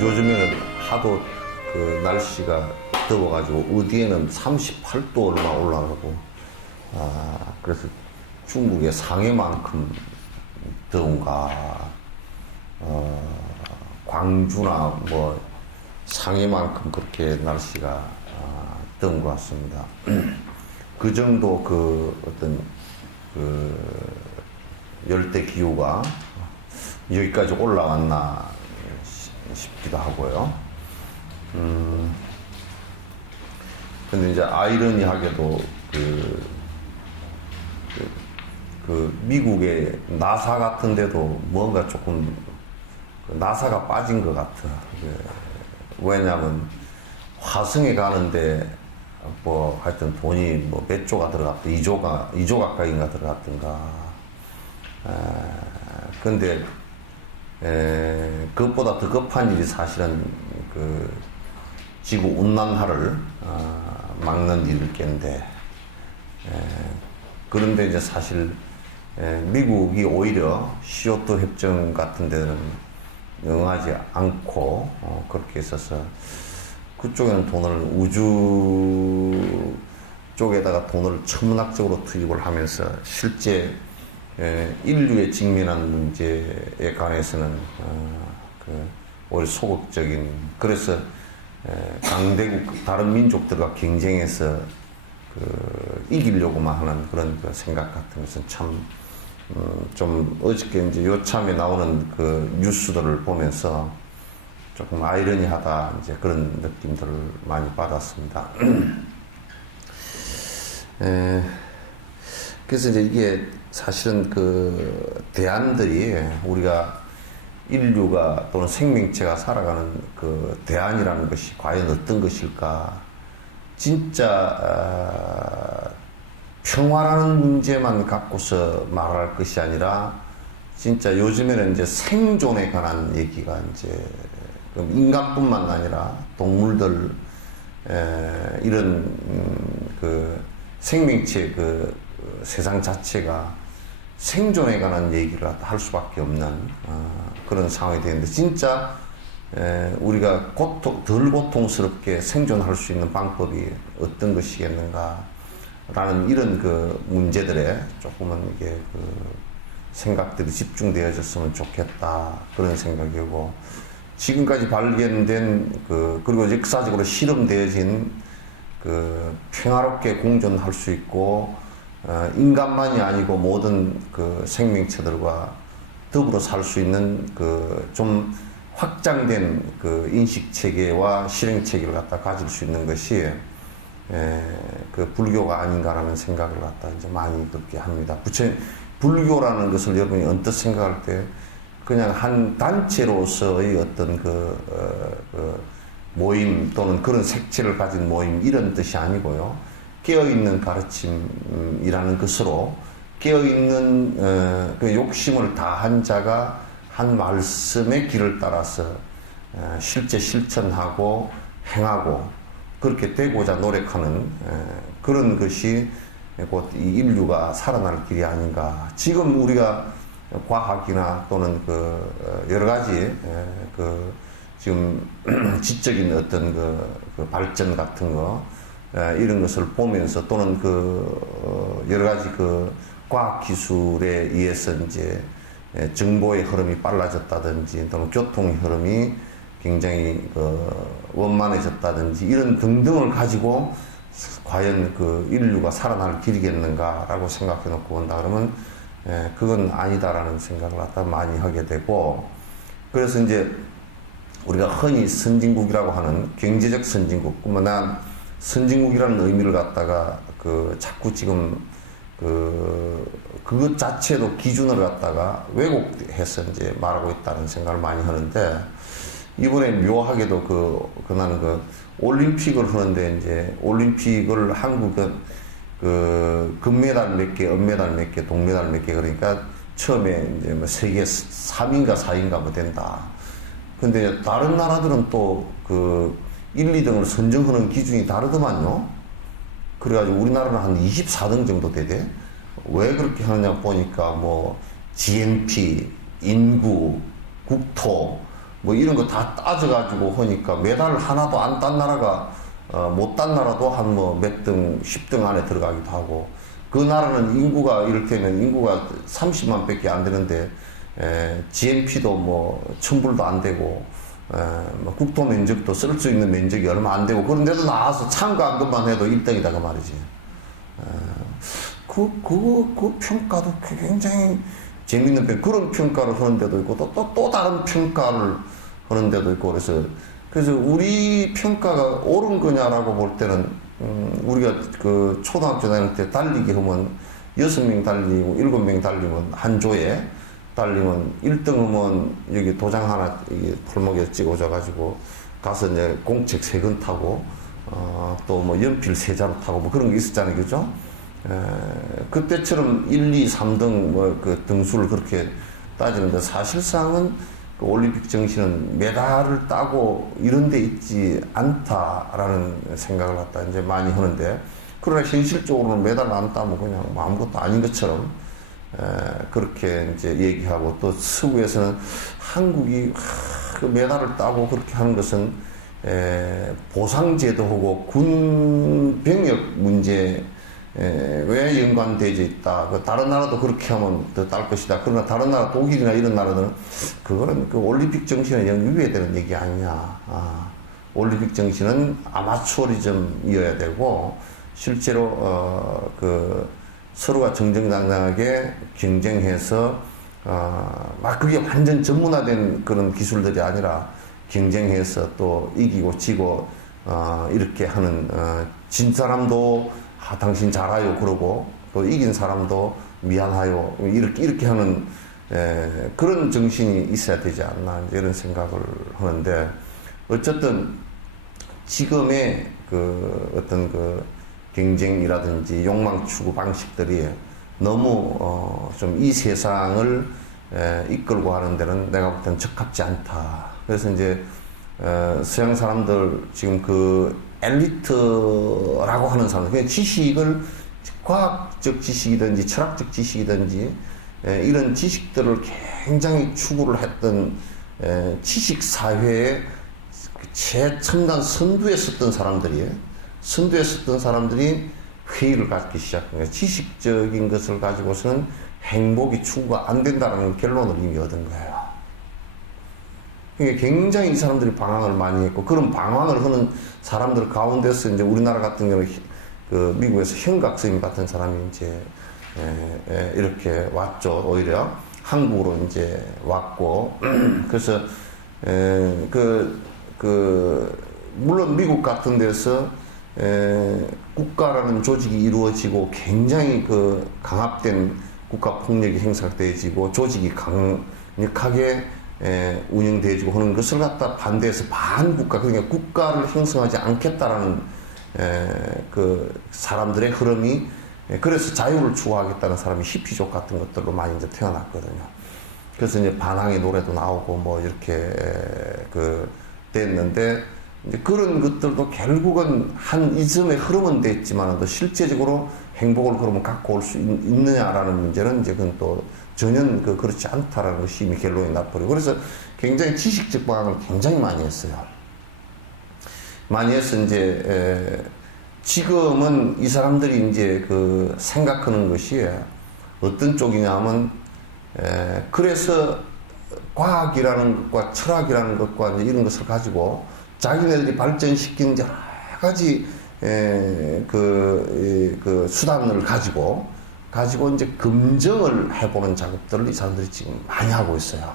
요즘에는 하도 그 날씨가 더워가지고 어디에는 38도 얼마 올라가고, 그래서 중국의 상해만큼 더운가, 광주나 뭐 상해만큼 그렇게 날씨가 더운 것 같습니다. 그 정도 그 어떤 그 열대 기후가 여기까지 올라왔나 싶기도 하고요. 근데 이제 아이러니하게도 그 미국의 나사 같은 데도 뭔가 조금 나사가 빠진 것 같아. 왜냐면 화성에 가는데 뭐 하여튼 돈이 뭐 몇 조가 들어갔다, 2조 가까이인가 들어갔던가. 근데 그것보다 더 급한 일이 사실은 그 지구 온난화를 막는 일일 텐데, 그런데 이제 사실 미국이 오히려 CO2 협정 같은 데는 응하지 않고 그렇게 있어서 그쪽에는 돈을 우주 쪽에다가 돈을 천문학적으로 투입을 하면서 실제 인류에 직면한 문제에 관해서는 오히려 소극적인, 그래서 강대국 다른 민족들과 경쟁해서 이기려고만 하는 그런 그 생각 같은 것은 참 좀 어저께 이제 요참에 나오는 그 뉴스들을 보면서 조금 아이러니하다, 이제 그런 느낌들을 많이 받았습니다. 그래서 이제 이게 사실은 그 대안들이, 우리가 인류가 또는 생명체가 살아가는 그 대안이라는 것이 과연 어떤 것일까? 진짜 평화라는 문제만 갖고서 말할 것이 아니라 진짜 요즘에는 이제 생존에 관한 얘기가 이제 인간뿐만 아니라 동물들, 이런 그 생명체 그 세상 자체가 생존에 관한 얘기를 할 수밖에 없는 그런 상황이 되는데, 진짜 우리가 덜 고통스럽게 생존할 수 있는 방법이 어떤 것이겠는가 라는 이런 그 문제들에 조금은 이게 그 생각들이 집중되어졌으면 좋겠다, 그런 생각이고, 지금까지 발견된 그리고 역사적으로 실험되어진 그 평화롭게 공존할 수 있고, 인간만이 아니고 모든 그 생명체들과 더불어 살 수 있는 그 좀 확장된 그 인식 체계와 실행 체계를 갖다 가질 수 있는 것이 그 불교가 아닌가라는 생각을 갖다 이제 많이 그렇게 합니다. 불교라는 것을 여러분이 언뜻 생각할 때 그냥 한 단체로서의 어떤 그 모임 또는 그런 색채를 가진 모임, 이런 뜻이 아니고요. 깨어있는 가르침이라는 것으로 깨어있는 그 욕심을 다한 자가 한 말씀의 길을 따라서 실제 실천하고 행하고 그렇게 되고자 노력하는 그런 것이 곧 이 인류가 살아날 길이 아닌가. 지금 우리가 과학이나 또는 그 여러 가지 그 지금 지적인 어떤 그 발전 같은 거, 이런 것을 보면서 또는 그 여러 가지 그 과학 기술에 의해서 이제 정보의 흐름이 빨라졌다든지 또는 교통의 흐름이 굉장히 원만해졌다든지 이런 등등을 가지고 과연 그 인류가 살아날 길이겠는가라고 생각해 놓고 본다 그러면 그건 아니다라는 생각을 갖다 많이 하게 되고, 그래서 이제 우리가 흔히 선진국이라고 하는 경제적 선진국, 난 선진국이라는 의미를 갖다가 그 자꾸 지금 그것 자체도 기준을 갖다가 왜곡해서 이제 말하고 있다는 생각을 많이 하는데, 이번에 묘하게도 나는 올림픽을 하는데 이제 올림픽을 한국은 금메달 몇 개, 은메달 몇 개, 동메달 몇 개, 그러니까 처음에 이제 뭐 세계 3인가 4인가 뭐 된다. 근데 다른 나라들은 또 1, 2등을 선정하는 기준이 다르더만요. 그래가지고 우리나라는 한 24등 정도 되대. 왜 그렇게 하느냐 보니까 뭐 GNP, 인구, 국토, 뭐 이런 거 다 따져가지고 하니까 메달 하나도 안 딴 나라가 못 딴 나라도 한 뭐 몇 등, 10등 안에 들어가기도 하고 그 나라는 인구가 이를테면 인구가 30만 밖에 안 되는데 GNP도 뭐 1000불도 안 되고 뭐 국토 면적도 쓸 수 있는 면적이 얼마 안 되고 그런데도 나와서 참가한 것만 해도 1등이다 그 말이지. 그 평가도 굉장히 재밌는 그런 평가를 하는 데도 있고 또 다른 평가를 하는 데도 있고 그래서 우리 평가가 옳은 거냐라고 볼 때는 우리가 그 초등학교 다닐 때 달리기 하면 6명 달리고 7명 달리면 한 조에 달리면 1등 하면 여기 도장 하나 폴목에 찍어줘가지고 가서 이제 공책 3권 타고 또 뭐 연필 3자루 타고 뭐 그런 게 있었잖아요, 그죠? 그때처럼 1, 2, 3등 뭐 그 등수를 그렇게 따지는데 사실상은 그 올림픽 정신은 메달을 따고 이런 데 있지 않다라는 생각을 갖다 이제 많이 하는데 그러나 현실적으로는 메달 안 따면 그냥 뭐 아무것도 아닌 것처럼 그렇게 이제 얘기하고 또 서구에서는 한국이 그 메달을 따고 그렇게 하는 것은 보상제도하고 군 병역 문제 왜 연관되어 있다. 다른 나라도 그렇게 하면 더 딸 것이다. 그러나 다른 나라, 독일이나 이런 나라들은 그거는 그 올림픽 정신에 위배되는 얘기 아니냐. 올림픽 정신은 아마추어리즘이어야 되고 실제로 그 서로가 정정당당하게 경쟁해서 막 그게 완전 전문화된 그런 기술들이 아니라 경쟁해서 또 이기고 지고 이렇게 하는 진 사람도 당신 잘하요 그러고 또 이긴 사람도 미안하요 이렇게 하는 그런 정신이 있어야 되지 않나 이런 생각을 하는데 어쨌든 지금의 그 어떤 그 경쟁이라든지 욕망 추구 방식들이 너무 좀 이 세상을 이끌고 가는 데는 내가 볼 때는 적합지 않다. 그래서 이제 서양 사람들 지금 그 엘리트라고 하는 사람들, 그냥 지식을 과학적 지식이든지 철학적 지식이든지 이런 지식들을 굉장히 추구를 했던 지식 사회의 최첨단 선두에 섰던 사람들이 회의를 갖기 시작한 거예요. 지식적인 것을 가지고서는 행복이 추구가 안 된다는 결론을 이미 얻은 거예요. 그러니까 굉장히 이 사람들이 방황을 많이 했고 그런 방황을 하는 사람들 가운데서 이제 우리나라 같은 경우는 그 미국에서 현각스님 같은 사람이 이제 이렇게 왔죠. 오히려 한국으로 이제 왔고 그래서 물론 미국 같은 데서 국가라는 조직이 이루어지고 굉장히 그 강압된 국가 폭력이 행사되어지고 조직이 강력하게 운영되어지고 하는 것을 갖다 반대해서 반국가, 그러니까 국가를 형성하지 않겠다라는 그 사람들의 흐름이 그래서 자유를 추구하겠다는 사람이 히피족 같은 것들로 많이 이제 태어났거든요. 그래서 이제 반항의 노래도 나오고 뭐 이렇게 그 됐는데 이제 그런 것들도 결국은 한 이즘의 흐름은 됐지만 실제적으로 행복을 그러면 갖고 올 수 있느냐라는 문제는 이제 그건 또 전혀 그렇지 않다라는 것이 이미 결론이 나버리고 그래서 굉장히 지식적 방황을 굉장히 많이 했어요. 많이 해서 이제 지금은 이 사람들이 이제 그 생각하는 것이 어떤 쪽이냐면 그래서 과학이라는 것과 철학이라는 것과 이제 이런 것을 가지고 자기네들이 발전시킨 여러 가지 그 수단을 가지고 이제 검증을 해보는 작업들을 이 사람들이 지금 많이 하고 있어요.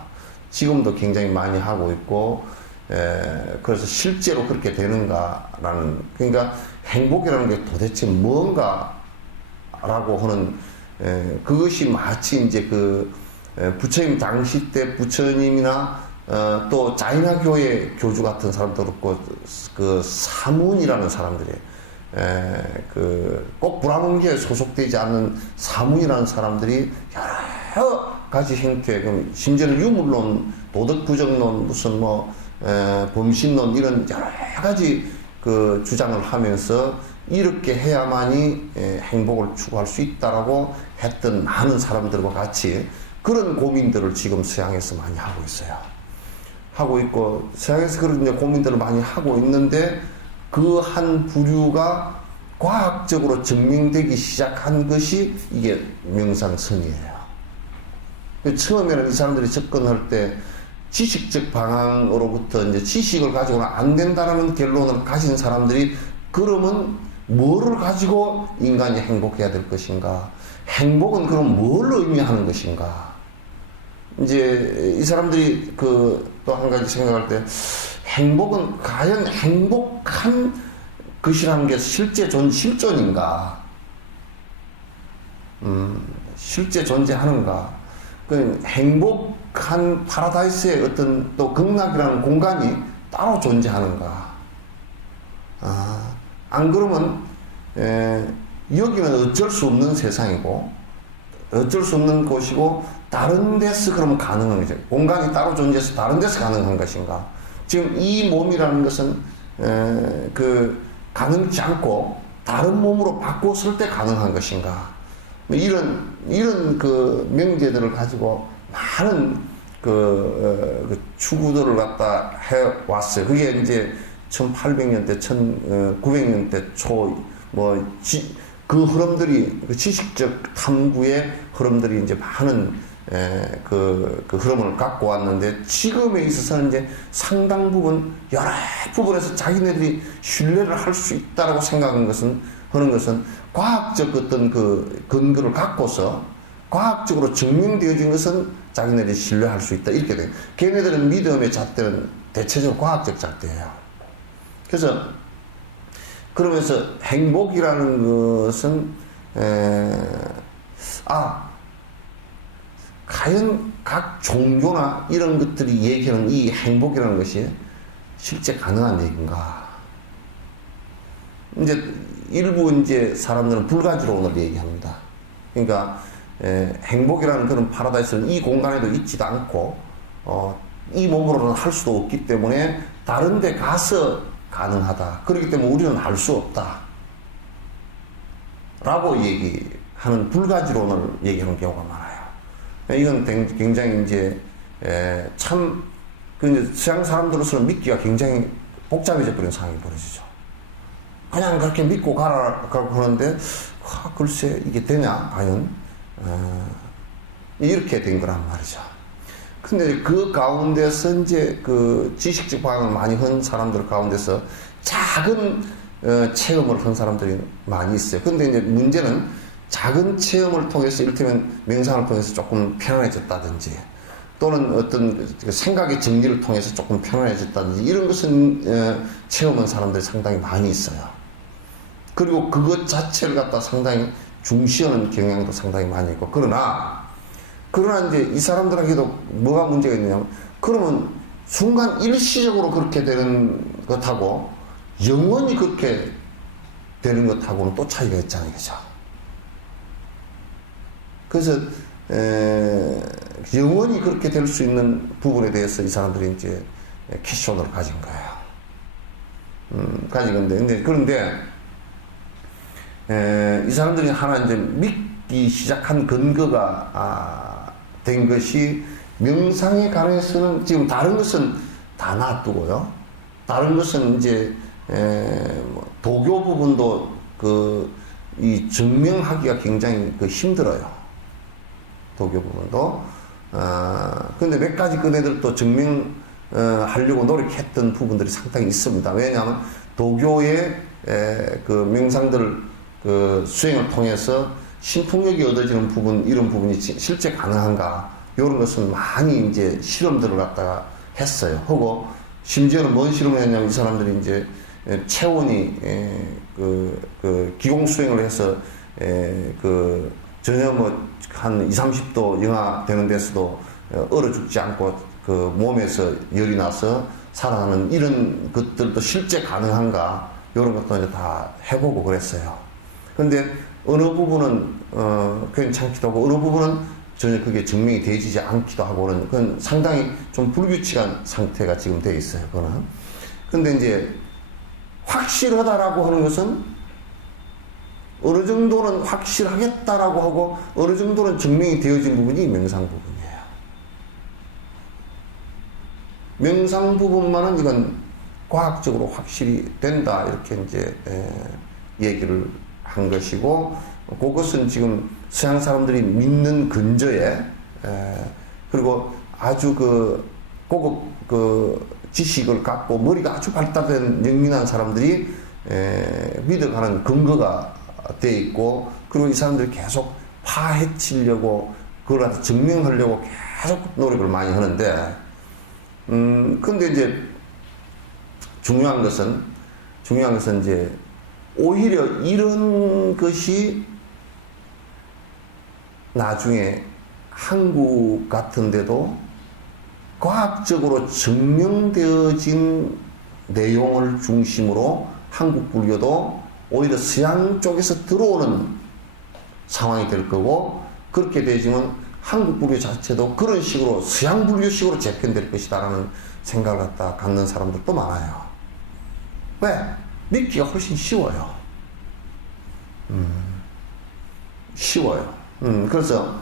지금도 굉장히 많이 하고 있고, 그래서 실제로 그렇게 되는가라는, 그러니까 행복이라는 게 도대체 뭔가라고 하는, 그것이 마치 이제 그 부처님 당시 때 부처님이나 또 자이나교의 교주 같은 사람도 그렇고 그 사문이라는 사람들이 꼭 브라문계에 소속되지 않는 사문이라는 사람들이 여러 가지 형태, 심지어는 유물론, 도덕부정론, 무슨 뭐 범신론 이런 여러 가지 그 주장을 하면서 이렇게 해야만이 행복을 추구할 수 있다라고 했던 많은 사람들과 같이 그런 고민들을 지금 서양에서 많이 하고 있어요. 하고 있고 세상에서 그런 이제 고민들을 많이 하고 있는데 그 한 부류가 과학적으로 증명되기 시작한 것이 이게 명상성이에요. 처음에는 이 사람들이 접근할 때 지식적 방향으로부터 이제 지식을 가지고는 안 된다라는 결론을 가진 사람들이 그러면 뭐를 가지고 인간이 행복해야 될 것인가? 행복은 그럼 뭘 의미하는 것인가? 이제 이 사람들이 그 또 한 가지 생각할 때 행복은 과연 행복한 것이라는 게 실제 실존인가? 실제 존재하는가? 그 행복한 파라다이스의 어떤 또 극락이라는 공간이 따로 존재하는가? 안 그러면 여기는 어쩔 수 없는 세상이고 어쩔 수 없는 곳이고 다른 데서 그러면 가능한 거죠. 공간이 따로 존재해서 다른 데서 가능한 것인가? 지금 이 몸이라는 것은 그 가능치 않고 다른 몸으로 바꿨을 때 가능한 것인가? 이런 그 명제들을 가지고 많은 그 추구들을 갖다 해 왔어요. 그게 이제 1800년대, 1900년대 초, 그 흐름들이, 그 지식적 탐구의 흐름들이 이제 많은, 그 흐름을 갖고 왔는데, 지금에 있어서는 이제 상당 부분, 여러 부분에서 자기네들이 신뢰를 할 수 있다라고 생각하는 것은, 하는 것은 과학적 어떤 그 근거를 갖고서 과학적으로 증명되어진 것은 자기네들이 신뢰할 수 있다. 이렇게 돼요. 걔네들은 믿음의 잣대는 대체적으로 과학적 잣대예요. 그래서 그러면서 행복이라는 것은 과연 각 종교나 이런 것들이 얘기하는 이 행복이라는 것이 실제 가능한 얘기인가? 이제 일부 이제 사람들은 불가지론을 얘기합니다. 그러니까 행복이라는 그런 파라다이스는 이 공간에도 있지도 않고 이 몸으로는 할 수도 없기 때문에 다른 데 가서 가능하다. 그렇기 때문에 우리는 할 수 없다. 라고 얘기하는 불가지론을 얘기하는 경우가 많아요. 이건 굉장히 이제 참 서양 사람들로서는 믿기가 굉장히 복잡해져 버린 상황이 벌어지죠. 그냥 그렇게 믿고 가라고 하는데 글쎄 이게 되냐 과연 이렇게 된 거란 말이죠. 근데 그 가운데서 이제 그 지식적 방향을 많이 한 사람들 가운데서 작은 체험을 한 사람들이 많이 있어요. 근데 이제 문제는 작은 체험을 통해서 이를테면 명상을 통해서 조금 편안해졌다든지 또는 어떤 생각의 정리를 통해서 조금 편안해졌다든지 이런 것은 체험한 사람들이 상당히 많이 있어요. 그리고 그것 자체를 갖다 상당히 중시하는 경향도 상당히 많이 있고 그러나 이제 이 사람들에게도 뭐가 문제가 있느냐면 그러면 순간 일시적으로 그렇게 되는 것하고 영원히 그렇게 되는 것하고는 또 차이가 있잖아요. 그죠? 그래서 영원히 그렇게 될 수 있는 부분에 대해서 이 사람들이 이제 퀘스천을 가진 거예요. 가진 건데 그런데 이 사람들이 하나 이제 믿기 시작한 근거가 된 것이 명상에 관해서는 지금 다른 것은 다 놔두고요. 다른 것은 이제 도교 부분도 이 증명하기가 굉장히 힘들어요. 도교 부분도. 근데 몇 가지 그네들 또 증명하려고 노력했던 부분들이 상당히 있습니다. 왜냐하면 도교의 그 명상들 수행을 통해서 신통력이 얻어지는 부분, 이런 부분이 실제 가능한가, 이런 것은 많이 이제 실험들을 갖다가 했어요. 하고, 심지어는 뭔 실험을 했냐면 이 사람들이 이제 체온이, 기공수행을 해서, 전혀 한 20, 30도 영하 되는 데서도 얼어 죽지 않고 몸에서 열이 나서 살아나는 이런 것들도 실제 가능한가, 이런 것도 이제 다 해보고 그랬어요. 근데 어느 부분은 괜찮기도 하고 어느 부분은 전혀 그게 증명이 되지 않기도 하고는 그건 상당히 좀 불규칙한 상태가 지금 되어 있어요. 그거는. 근데 이제 확실하다라고 하는 것은 어느 정도는 확실하겠다라고 하고 어느 정도는 증명이 되어진 부분이 명상 부분이에요. 명상 부분만은 이건 과학적으로 확실히 된다 이렇게 이제 얘기를 한 것이고, 그것은 지금 서양 사람들이 믿는 근저에 그리고 아주 그 고급 그 지식을 갖고 머리가 아주 발달된 영민한 사람들이 믿어가는 근거가 돼 있고, 그리고 이 사람들이 계속 파헤치려고 그걸 갖다 증명하려고 계속 노력을 많이 하는데, 근데 이제 중요한 것은 이제 오히려 이런 것이 나중에 한국 같은데도 과학적으로 증명되어진 내용을 중심으로 한국 불교도 오히려 서양 쪽에서 들어오는 상황이 될 거고, 그렇게 되지만 한국 불교 자체도 그런 식으로 서양 불교식으로 재편될 것이다라는 생각을 갖는 사람들도 많아요. 왜? 믿기가 훨씬 쉬워요. 쉬워요. 그래서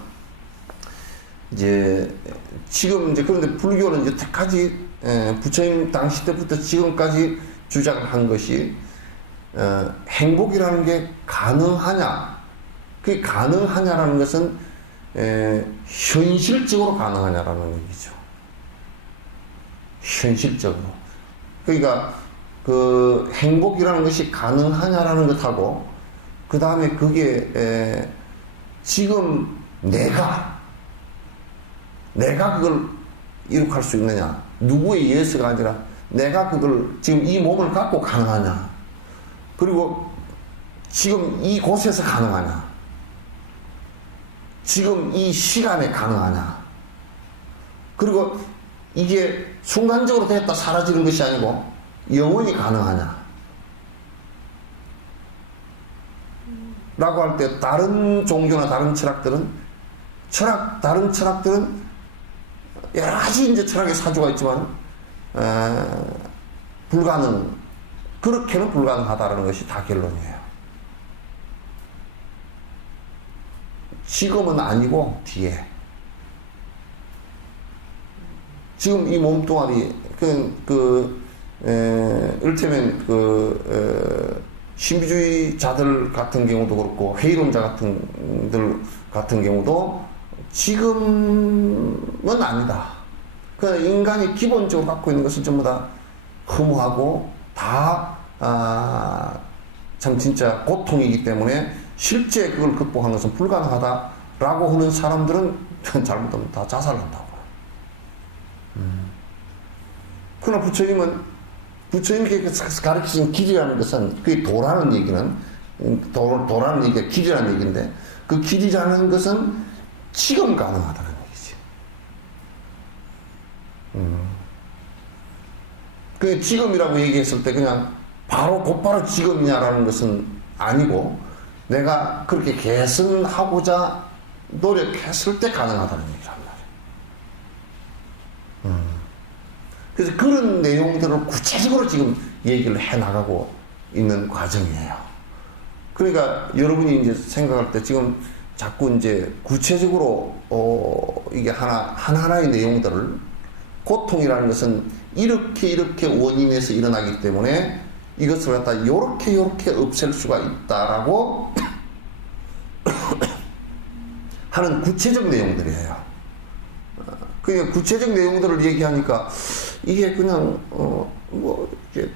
이제 지금 이제 그런데 불교는 여태까지 부처님 당시 때부터 지금까지 주장을 한 것이 행복이라는 게 가능하냐? 그게 가능하냐라는 것은 현실적으로 가능하냐라는 얘기죠. 현실적으로. 그러니까 그 행복이라는 것이 가능하냐라는 것하고, 그 다음에 그게 지금 내가 그걸 이룩할 수 있느냐, 누구에 의해서가 아니라 내가 그걸 지금 이 몸을 갖고 가능하냐, 그리고 지금 이 곳에서 가능하냐, 지금 이 시간에 가능하냐, 그리고 이게 순간적으로 됐다 사라지는 것이 아니고 영원히 가능하냐 라고 할 때, 다른 종교나 다른 철학들은 여러 가지 이제 철학의 사주가 있지만 그렇게는 불가능하다라는 것이 다 결론이에요. 지금은 아니고 뒤에, 지금 이 몸뚱아리 이를테면 신비주의자들 같은 경우도 그렇고 회의론자 같은 경우도 지금은 아니다. 그 인간이 기본적으로 갖고 있는 것은 전부 다 허무하고 다 참 진짜 고통이기 때문에 실제 그걸 극복하는 것은 불가능하다라고 하는 사람들은 잘못하면 다 자살한다고요. 그러나 부처님께서 가르치신 길이라는 것은, 그게 도라는 얘기는, 도라는 얘기가 길이라는 얘기인데, 그 길이라는 것은 지금 가능하다는 얘기지. 그 지금이라고 얘기했을 때 그냥 곧바로 지금이냐라는 것은 아니고, 내가 그렇게 개선하고자 노력했을 때 가능하다는 얘기란 말이에요. 그래서 그런 내용들을 구체적으로 지금 얘기를 해 나가고 있는 과정이에요. 그러니까 여러분이 이제 생각할 때 지금 자꾸 이제 구체적으로 이게 하나하나의 내용들을, 고통이라는 것은 이렇게 원인에서 일어나기 때문에 이것을 갖다 요렇게 없앨 수가 있다라고 하는 구체적 내용들이에요. 그러니까 구체적 내용들을 얘기하니까 이게 그냥 이게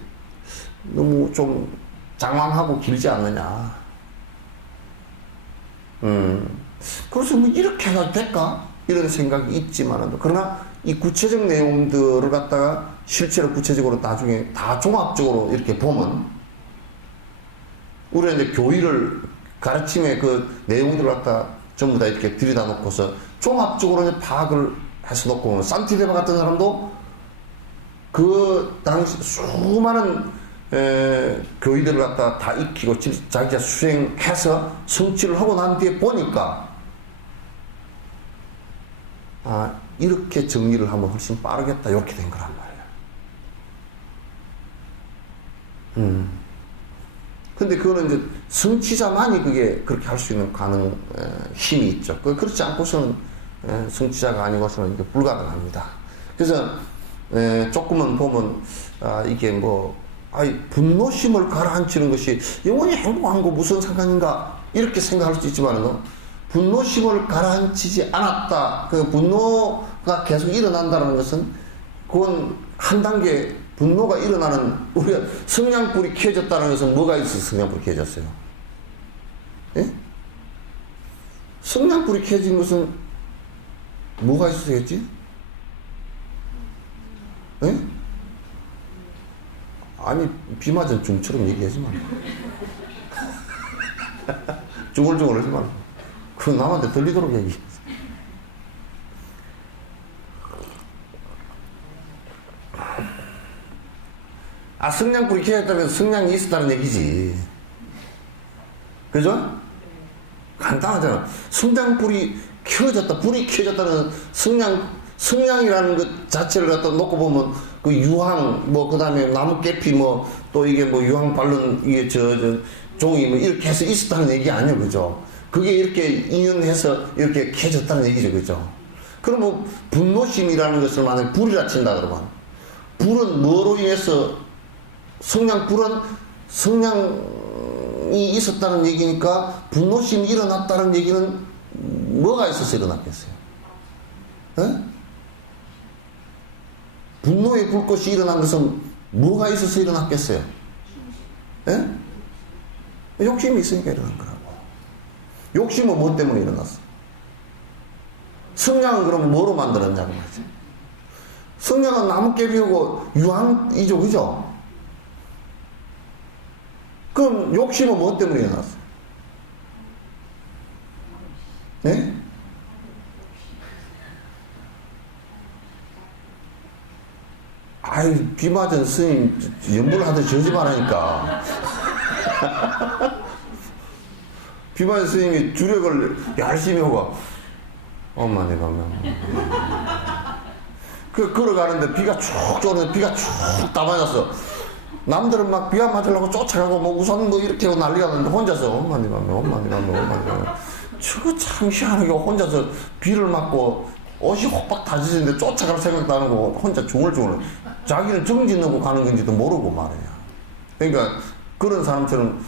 너무 좀 장황하고 길지 않느냐. 그래서 뭐 이렇게 해도 될까? 이런 생각이 있지만은, 그러나 이 구체적 내용들을 갖다가 실제로 구체적으로 나중에 다 종합적으로 이렇게 보면, 우리가 이제 교리를 가르침의 그 내용들을 갖다 전부 다 이렇게 들여다 놓고서 종합적으로 이제 파악을 해서 놓고 보면, 산티데바 같은 사람도 그 당시 수많은 교의들을 갖다 다 익히고 자기가 수행해서 성취를 하고 난 뒤에 보니까, 이렇게 정리를 하면 훨씬 빠르겠다, 이렇게 된 거란 말이에요. 근데 그거는 이제 성취자만이 그렇게 할 수 있는 힘이 있죠. 그렇지 않고서는 성취자가 아니고서는 이게 불가능합니다. 그래서 조금은 보면, 이게 뭐, 분노심을 가라앉히는 것이 영원히 행복한 거 무슨 상관인가? 이렇게 생각할 수 있지만, 분노심을 가라앉히지 않았다. 그 분노가 계속 일어난다는 것은, 그건 한 단계 분노가 일어나는, 우리가 성냥불이 켜졌다는 것은 뭐가 있어서 성냥불이 켜졌어요? 예? 성냥불이 켜진 것은 뭐가 있어서겠지? 예? 아니, 비 맞은 중처럼 얘기하지 마. 중얼중얼 하지 마. 그 남한테 들리도록 얘기해. 성냥불이 켜졌다면 성냥이 있었다는 얘기지. 그죠? 간단하잖아. 성냥불이 켜졌다, 불이 켜졌다는 성냥이라는 것 자체를 갖다 놓고 보면 그 유황, 뭐, 그 다음에 나무깨피, 뭐, 또 이게 뭐 유황 바른, 이게 종이 뭐 이렇게 해서 있었다는 얘기 아니에요. 그죠? 그게 이렇게 인연해서 이렇게 켜졌다는 얘기죠. 그죠? 그러면 분노심이라는 것을 만약에 불이라 친다 그러면 불은 뭐로 인해서 성냥이 있었다는 얘기니까 분노심이 일어났다는 얘기는 뭐가 있어서 일어났겠어요? 에? 분노의 불꽃이 일어난 것은 뭐가 있어서 일어났겠어요? 에? 욕심이 있으니까 일어난 거라고. 욕심은 뭐 때문에 일어났어? 성냥은 그럼 뭐로 만들었냐고 말이지. 성냥은 나뭇잎이고 유황이죠, 그죠? 그럼 욕심은 뭐 때문에 일어났어? 네? 비 맞은 스님 연불 하듯이 저지 말하니까. 비 맞은 스님이 주력을 열심히 하고, 엄마 내 밤에. 걸어가는데 비가 쭉 쪼는데 비가 쭉 다 맞았어. 남들은 막 비 안 맞으려고 쫓아가고 뭐 우산 뭐 이렇게 하고 난리가 났는데 혼자서 엄마 내 밤에, 엄마 내 밤에, 엄마 내 밤에. 저거 참 희한하게 혼자서 비를 맞고 옷이 호박 다 젖었는데 쫓아갈 생각도 안 하고 혼자 중얼중얼. 자기는 정진하고 가는 건지도 모르고 말이야. 그러니까 그런 사람처럼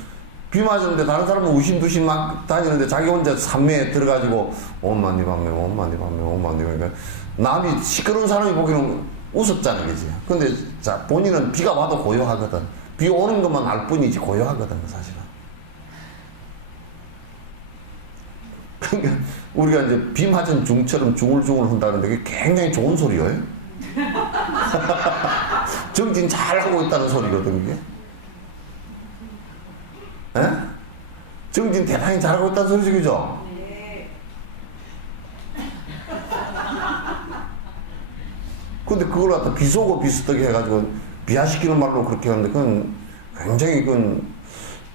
비 맞았는데 다른 사람은 우심두심 막 다니는데 자기 혼자 산매에 들어가지고 엄마 네 밤에, 엄마 네 밤에, 엄마 네 밤에. 남이 시끄러운 사람이 보기에는 우습잖아, 그지? 근데 자, 본인은 비가 와도 고요하거든. 비 오는 것만 알 뿐이지 고요하거든, 사실은. 그러니까 우리가 이제 비 맞은 중처럼 중울중울 한다는데 그게 굉장히 좋은 소리예요. 정진 잘하고 있다는 소리거든, 이게. 에? 정진 대단히 잘하고 있다는 소리죠, 그죠? 근데 그걸 갖다 비속어 비슷하게 해가지고 비하시키는 말로 그렇게 하는데 그건 굉장히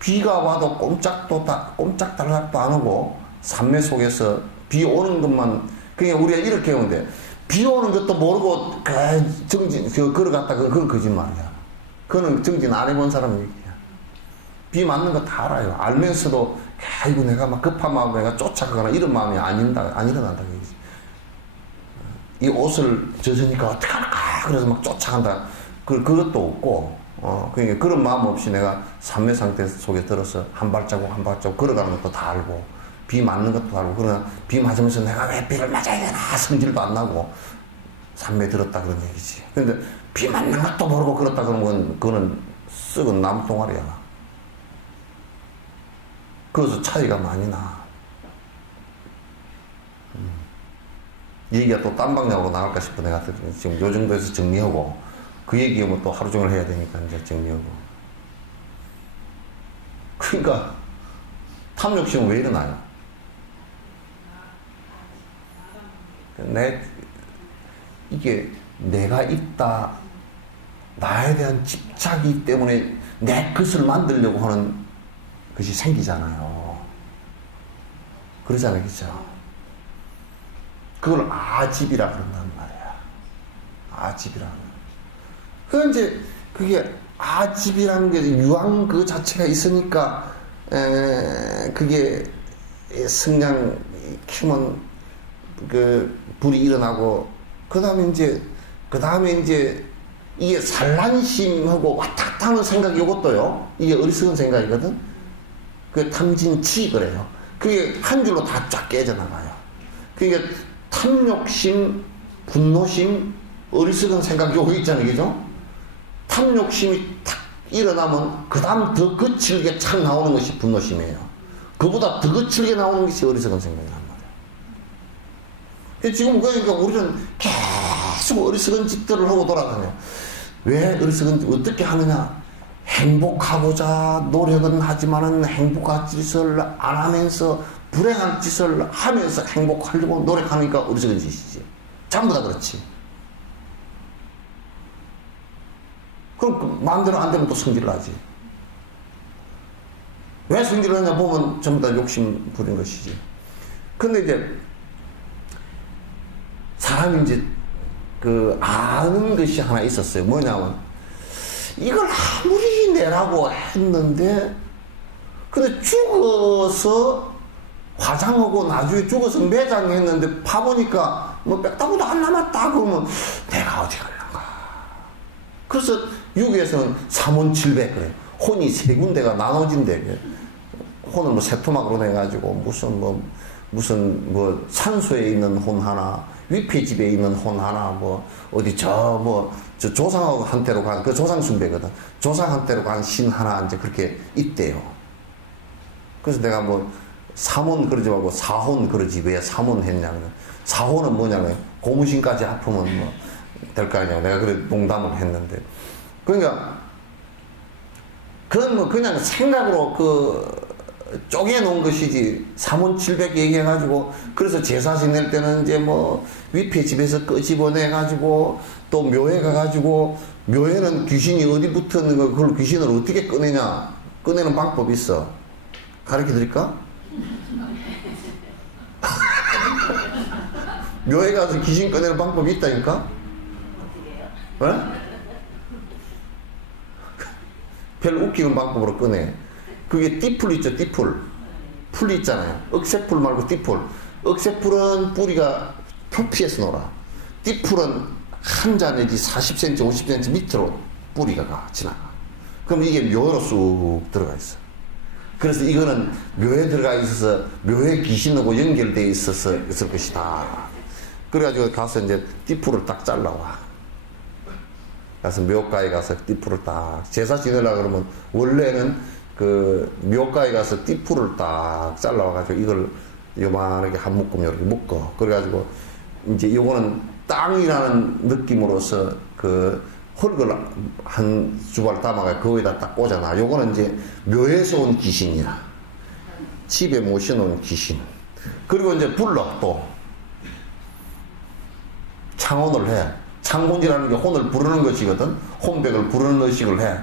비가 와도 꼼짝달락도 안 하고 산매 속에서 비 오는 것만 그냥 우리가 이렇게 하는데 비 오는 것도 모르고 정진 걸어갔다 그건 거짓말이야. 그거는 정진 안 해본 사람 얘기야. 비 맞는 거 다 알아요. 알면서도 아이고 내가 막 급한 마음에 내가 쫓아가거나 이런 마음이 안 일어난다 얘기지. 이 옷을 젖으니까 어떡할까 그래서 막 쫓아간다 그것도 없고 그러니까 그런 마음 없이 내가 산매 상태 속에 들어서 한 발자국 한 발자국 걸어가는 것도 다 알고 비 맞는 것도 알고 그러나 비 맞으면서 내가 왜 비를 맞아야 되나 성질도 안 나고 산매 들었다 그런 얘기지. 근데 비 맞는 것도 모르고 그렇다 그러면 그거는 썩은 나무 동아리야. 그래서 차이가 많이 나. 얘기가 또 딴 방향으로 나갈까 싶어 내가 지금 요 정도에서 정리하고 그 얘기하면 또 하루 종일 해야 되니까 이제 정리하고. 그러니까 탐욕심은 왜 일어나요? 이게 내가 있다, 나에 대한 집착이 때문에 내 것을 만들려고 하는 것이 생기잖아요. 그러잖아요, 그죠? 그걸 아집이라 그런단 말이야. 아집이라. 그 이제 그게 아집이라는 게 유황 그 자체가 있으니까 그게 성냥 키면 그 불이 일어나고 그 다음에 이제 그 다음에 이제 이게 산란심하고 왔다 갔다 하는 생각이 요것도요. 이게 어리석은 생각이거든. 그 탐진치 그래요. 그게 한 줄로 다 쫙 깨져나가요. 그게 탐욕심, 분노심, 어리석은 생각 요거 있잖아요. 그죠? 탐욕심이 탁 일어나면 그 다음 더 거칠게 착 나오는 것이 분노심이에요. 그보다 더 거칠게 나오는 것이 어리석은 생각이란 말이에요. 지금 그러니까 우리는 계속 어리석은 짓들을 하고 돌아다녀요. 왜 어리석은 짓 어떻게 하느냐? 행복하고자 노력은 하지만은 행복한 짓을 안 하면서 불행한 짓을 하면서 행복하려고 노력하니까 어리석은 짓이지. 전부 다 그렇지. 그럼 그 마음대로 안 되면 또 성질을 하지. 왜 성질을 하냐 보면 전부 다 욕심 부린 것이지. 근데 이제 사람이 이제 그 아는 것이 하나 있었어요. 뭐냐면 이걸 아무리 내라고 했는데 근데 죽어서 화장하고 나중에 죽어서 매장했는데 봐보니까 뭐 뺐다고도 안 남았다 그러면 내가 어디 갈란가. 그래서 유교에서는 삼혼칠백 그래. 혼이 세 군데가 나눠진대. 혼을 뭐 세토막으로 내가지고 무슨 뭐 산소에 있는 혼 하나, 위패집에 있는 혼 하나, 뭐 어디 저 조상한테로 간 그 조상 숭배거든. 조상한테로 간 신 하나 이제 그렇게 있대요. 그래서 내가 뭐 삼혼 그러지 말고 사혼 그러지 왜 삼혼 했냐면 사혼은 뭐냐면 고무신까지 아프면 뭐 될 거 아니야. 내가 그래 농담을 했는데 그러니까 그건 뭐 그냥 생각으로 그 쪼개 놓은 것이지 삼혼칠백 얘기해가지고 그래서 제사 지낼 때는 이제 뭐 위패 집에서 끄집어내가지고 또 묘에 가가지고 묘에는 귀신이 어디 붙었는 거 그걸 귀신을 어떻게 꺼내냐 꺼내는 방법이 있어. 가르쳐 드릴까? 묘에 가서 귀신 꺼내는 방법이 있다니까? 어? 별 웃기는 방법으로 꺼내. 그게 띠풀 있죠, 띠풀. 풀 있잖아요. 억새풀 말고 띠풀. 억새풀은 뿌리가 표피에서 놀아. 띠풀은 한자 내지 40cm, 50cm 밑으로 뿌리가 가, 지나가. 그럼 이게 묘로 쑥 들어가 있어. 그래서 이거는 묘에 들어가 있어서 묘에 귀신하고 연결되어 있을 것이다. 그래가지고 가서 이제 띠풀을 딱 잘라와. 가서 묘가에 가서 띠풀을 딱 제사 지내려고 그러면 원래는 그 묘가에 가서 띠풀을 딱 잘라와가지고 이걸 요만하게 한 묶음 이렇게 묶어. 그래가지고 이제 요거는 땅이라는 느낌으로서 그 흙을 한 주발 담아가 거기다 딱 꽂아놔. 요거는 이제 묘에서 온 귀신이야. 집에 모셔놓은 귀신. 그리고 이제 불러 또 창혼을 해. 창혼이라는 게 혼을 부르는 것이거든. 혼백을 부르는 의식을 해.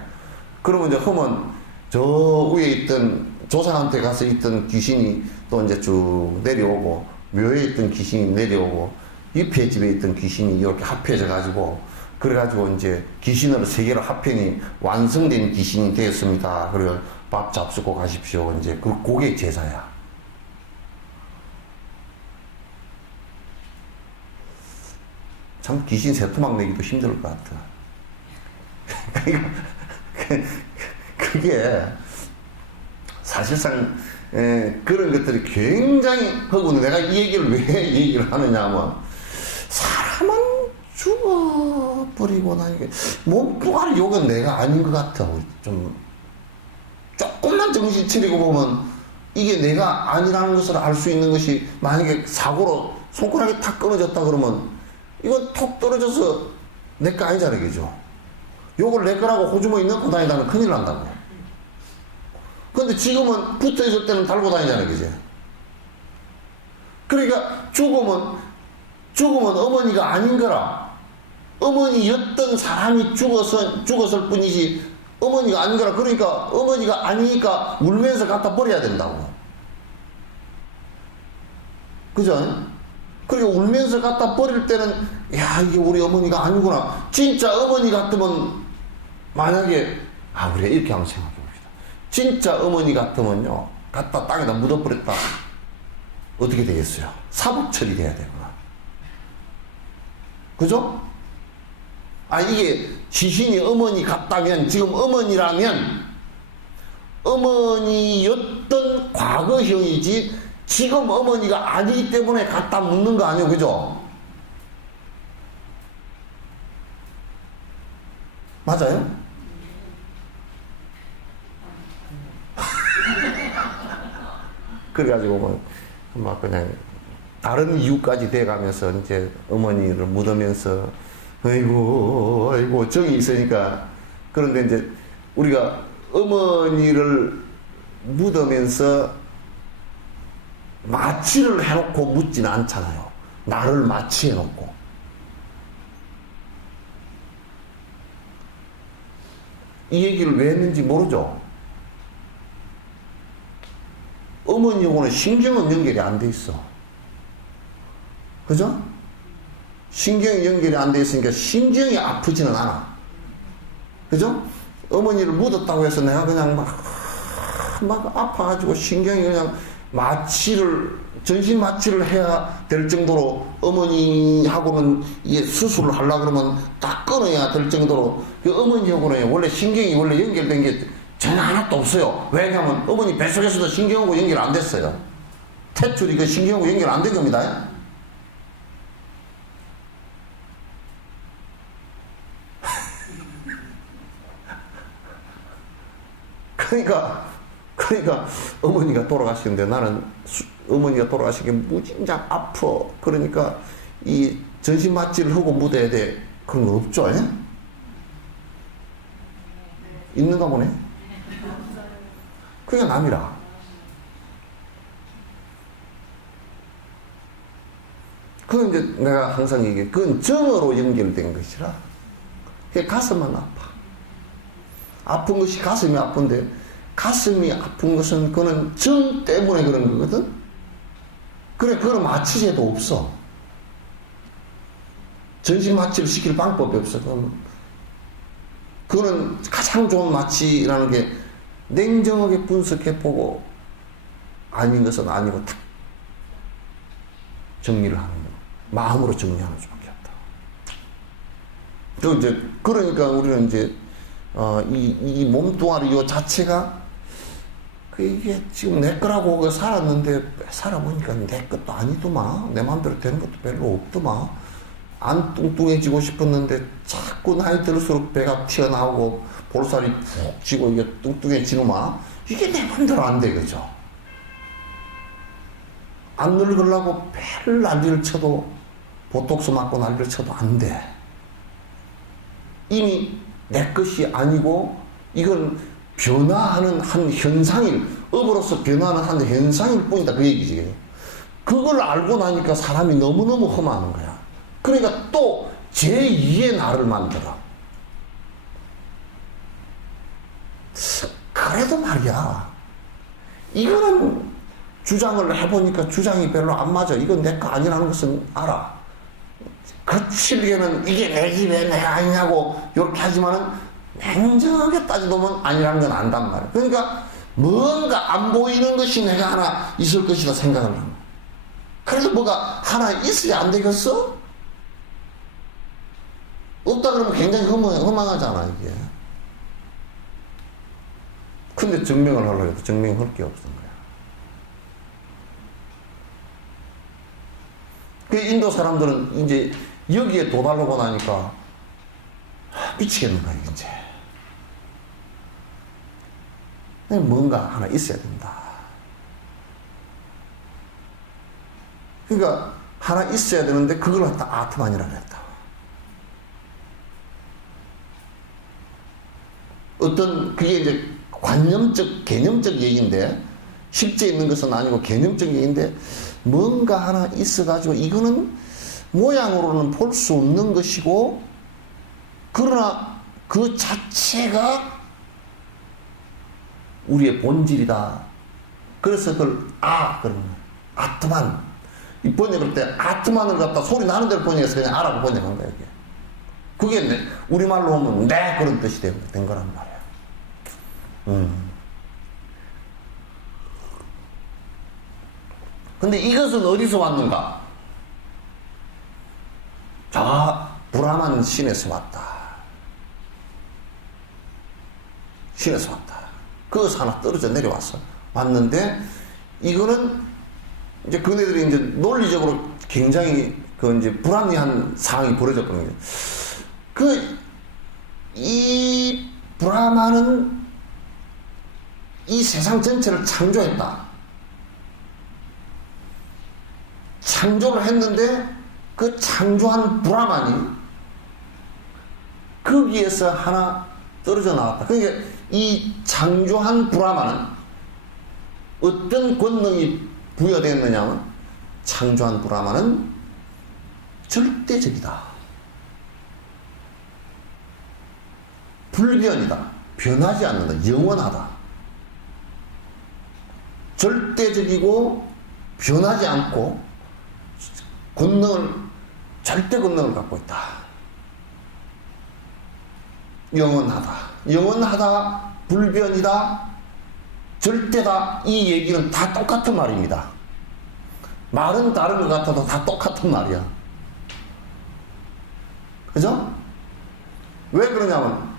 그러면 이제 하면 저 위에 있던 조상한테 가서 있던 귀신이 또 이제 쭉 내려오고 묘에 있던 귀신이 내려오고 위패 집에 있던 귀신이 이렇게 합해져 가지고 그래가지고 이제 귀신으로 세 개로 합편이 완성된 귀신이 되었습니다. 그러면 밥 잡수고 가십시오. 이제 그게 제사야. 참 귀신 세토막 내기도 힘들 것 같아. 그게 사실상 그런 것들이 굉장히 하고 내가 이 얘기를 왜 얘기를 하느냐 하면 사람은 죽어버리고 나니까 몸뚱아리 욕은 내가 아닌 것 같아. 좀 조금만 정신 차리고 보면 이게 내가 아니라는 것을 알 수 있는 것이 만약에 사고로 손가락이 탁 끊어졌다 그러면 이건 톡 떨어져서 내 거 아니잖아, 그죠? 요걸 내 거라고 호주머니 넣고 다니다면 큰일 난다고. 근데 지금은 붙어 있을 때는 달고 다니잖아, 그죠? 그러니까 죽으면 어머니가 아닌 거라. 어머니였던 사람이 죽었을 뿐이지 어머니가 아닌 거라. 그러니까 어머니가 아니니까 울면서 갖다 버려야 된다고. 그죠? 그리고 울면서 갖다 버릴 때는 야 이게 우리 어머니가 아니구나. 진짜 어머니 같으면 만약에 우리가 이렇게 한번 생각해 봅시다. 진짜 어머니 같으면요 갖다 땅에다 묻어버렸다. 어떻게 되겠어요? 사법 처리돼야 되구나. 그죠? 이게 시신이 어머니 같다면, 지금 어머니라면 어머니였던 과거형이지 지금 어머니가 아니기 때문에 갖다 묻는 거 아니에요, 그죠? 맞아요? 그래가지고 막 그냥 다른 이유까지 돼가면서 이제 어머니를 묻으면서 아이고 정이 있으니까. 그런데 이제 우리가 어머니를 묻으면서 마취를 해놓고 묻지는 않잖아요. 나를 마취해놓고. 이 얘기를 왜 했는지 모르죠. 어머니하고는 신경은 연결이 안 돼 있어. 그죠? 신경이 연결이 안 돼 있으니까 신경이 아프지는 않아. 그죠? 어머니를 묻었다고 해서 내가 그냥 막 아파가지고 신경이 그냥 전신 마취를 해야 될 정도로, 어머니하고는 이게 수술을 하려고 그러면 딱 끊어야 될 정도로, 그 어머니하고는 원래 신경이 연결된 게 전혀 하나도 없어요. 왜냐하면 어머니 뱃속에서도 신경하고 연결 안 됐어요. 탯줄이 그 신경하고 연결 안 된 겁니다. 그러니까 어머니가 돌아가시는데 나는 어머니가 돌아가신 게 무진장 아파. 그러니까 이 전신 마취를 하고 묻어야 돼. 그런 거 없죠? 예? 있는가 보네. 그게 남이라. 그건 이제 내가 항상 얘기해. 그건 정으로 연결된 것이라. 그게 가슴만 아파. 아픈 것이 가슴이 아픈데, 가슴이 아픈 것은 그거는 정 때문에 그런 거거든. 그래, 그런 마취제도 없어. 전신 마취를 시킬 방법이 없어. 그거는 가장 좋은 마취라는 게 냉정하게 분석해보고 아닌 것은 아니고 딱 정리를 하는 거. 마음으로 정리하는 수밖에 없다. 그러니까 우리는 이제 이 몸뚱아리 요 자체가 이게 지금 내 거라고 살았는데 살아보니까 내 것도 아니더만. 내 마음대로 되는 것도 별로 없더만. 안 뚱뚱해지고 싶었는데 자꾸 나이 들수록 배가 튀어나오고 볼살이 푹 찌고 이게 뚱뚱해지는만. 이게 내 마음대로 안 돼, 그죠? 안 늙으려고 별 난리를 쳐도, 보톡스 맞고 난리를 쳐도 안 돼. 이미 내 것이 아니고 이건 변화하는 한 현상일, 업으로서 변화하는 한 현상일 뿐이다, 그 얘기지. 그걸 알고 나니까 사람이 너무너무 험하는 거야. 그러니까 또 제2의 나를 만들어. 그래도 말이야, 이거는 주장을 해보니까 주장이 별로 안 맞아. 이건 내 거 아니라는 것은 알아. 거칠게는 이게 내 집에 내 아니냐고 이렇게 하지만은 냉정하게 따져보면 아니라는 건 안단 말이야. 그러니까 뭔가 안 보이는 것이 내가 하나 있을 것이다 생각을 하는 거야. 그래서 뭐가 하나 있어야 안 되겠어? 없다 그러면 굉장히 허망하잖아, 이게. 근데 증명을 하려고 해도 증명할 게 없는 거야. 그 인도 사람들은 이제 여기에 도달하고 나니까 미치겠는 거야, 이제. 뭔가 하나 있어야 된다. 그러니까 하나 있어야 되는데 그걸 갖다 아트만이라고 했다. 어떤 그게 이제 관념적, 개념적 얘기인데, 실제 있는 것은 아니고 개념적 얘기인데, 뭔가 하나 있어가지고 이거는 모양으로는 볼 수 없는 것이고, 그러나 그 자체가 우리의 본질이다. 그래서 그걸 그런 거야. 아트만. 이 번역할 때 아트만을 갖다 소리 나는 대로 번역해서 그냥 아라고 번역한 거야, 이게. 그게 우리말로 하면 네, 그런 뜻이 된 거란 말이야. 근데 이것은 어디서 왔는가? 저 브라만 신에서 왔다. 신에서 왔다. 그것서 하나 떨어져 내려왔어. 왔는데, 이거는 이제 그네들이 이제 논리적으로 굉장히 그 이제 불합리한 상황이 벌어졌거든요. 이 브라마는 이 세상 전체를 창조했다. 창조를 했는데 그 창조한 브라만이 거기에서 하나 떨어져 나왔다. 그러니까 이 창조한 브라만은 어떤 권능이 부여됐느냐면 창조한 브라만은 절대적이다. 불변이다. 변하지 않는다. 영원하다. 절대적이고 변하지 않고 절대 권능을 갖고 있다. 영원하다. 영원하다. 불변이다. 절대다. 이 얘기는 다 똑같은 말입니다. 말은 다른 것 같아도 다 똑같은 말이야. 그죠? 왜 그러냐면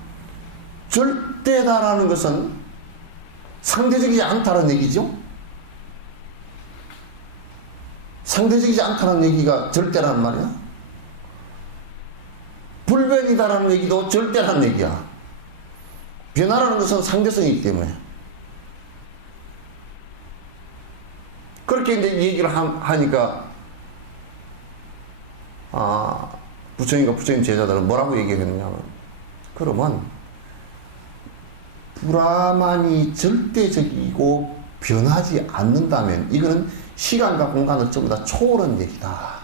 절대다라는 것은 상대적이지 않다는 얘기죠. 상대적이지 않다는 얘기가 절대라는 말이야. 불변이다라는 얘기도 절대라는 얘기야. 변화라는 것은 상대성이기 때문에. 그렇게 이제 얘기를 하니까, 부처님과 부처님 제자들은 뭐라고 얘기했냐면, 그러면, 브라만이 절대적이고 변하지 않는다면, 이거는 시간과 공간을 전부 다 초월한 얘기다.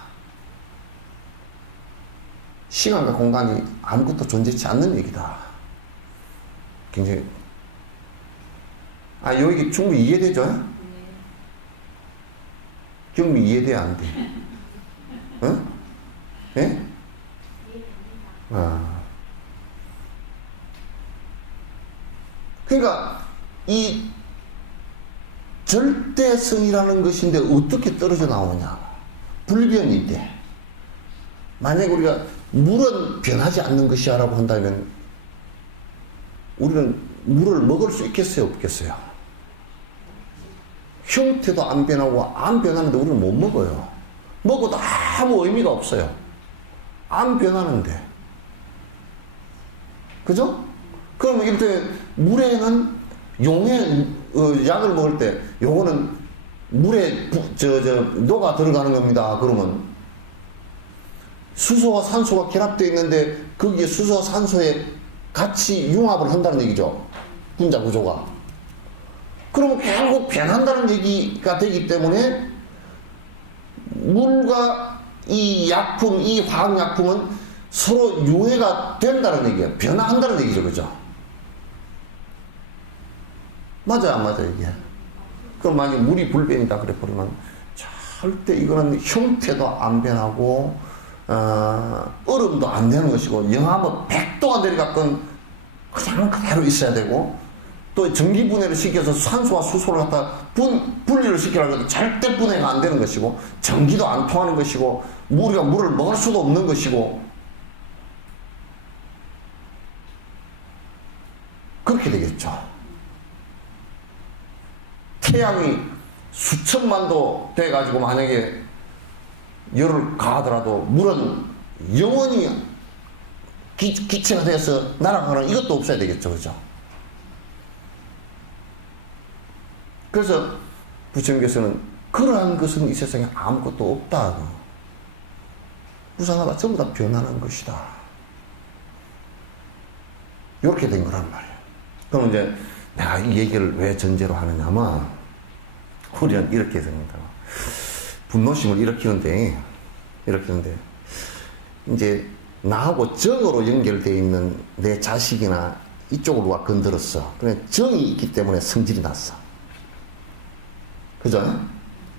시간과 공간이 아무것도 존재치 않는 얘기다. 굉장히, 여기 충분히 이해되죠? 충분히 이해돼야 안 돼? 응? 예? 그러니까, 이 절대성이라는 것인데 어떻게 떨어져 나오냐. 불변인데. 만약에 우리가 물은 변하지 않는 것이야 라고 한다면 우리는 물을 먹을 수 있겠어요? 없겠어요? 형태도 안 변하고 안 변하는데 우리는 못 먹어요. 먹어도 아무 의미가 없어요. 안 변하는데. 그죠? 그럼 이때 물에는 약을 먹을 때 요거는 물에 녹아 들어가는 겁니다. 그러면 수소와 산소가 결합되어 있는데 거기에 수소와 산소에 같이 융합을 한다는 얘기죠. 분자 구조가. 그러면 결국 변한다는 얘기가 되기 때문에 물과 이 약품, 이 화학약품은 서로 유해가 된다는 얘기예요. 변화한다는 얘기죠. 그죠? 맞아요, 안 맞아요, 이게? 그럼 만약 물이 불변이다 그래 버리면 절대 이거는 형태도 안 변하고, 얼음도 안 되는 것이고, 영하뭐 100도가 내려갔건 그냥 그대로 있어야 되고, 또 전기분해를 시켜서 산소와 수소를 갖다 분리를 시키려고 해도 절대 분해가 안 되는 것이고, 전기도 안 통하는 것이고, 우리가 물을 먹을 수도 없는 것이고, 그렇게 되겠죠. 태양이 수천만도 돼가지고 만약에 열을 가하더라도 물은 영원히 기체가 돼서 날아가는 이것도 없어야 되겠죠. 그죠? 그래서 부처님께서는 그러한 것은 이 세상에 아무것도 없다. 무상하다. 전부 다 변하는 것이다. 이렇게 된 거란 말이에요. 그럼 이제 내가 이 얘기를 왜 전제로 하느냐면 우리는 이렇게 생각합니다. 분노심을 일으키는데 이제 나하고 정으로 연결되어 있는 내 자식이나 이쪽으로 누가 건드렸어. 그래 정이 있기 때문에 성질이 났어. 그죠?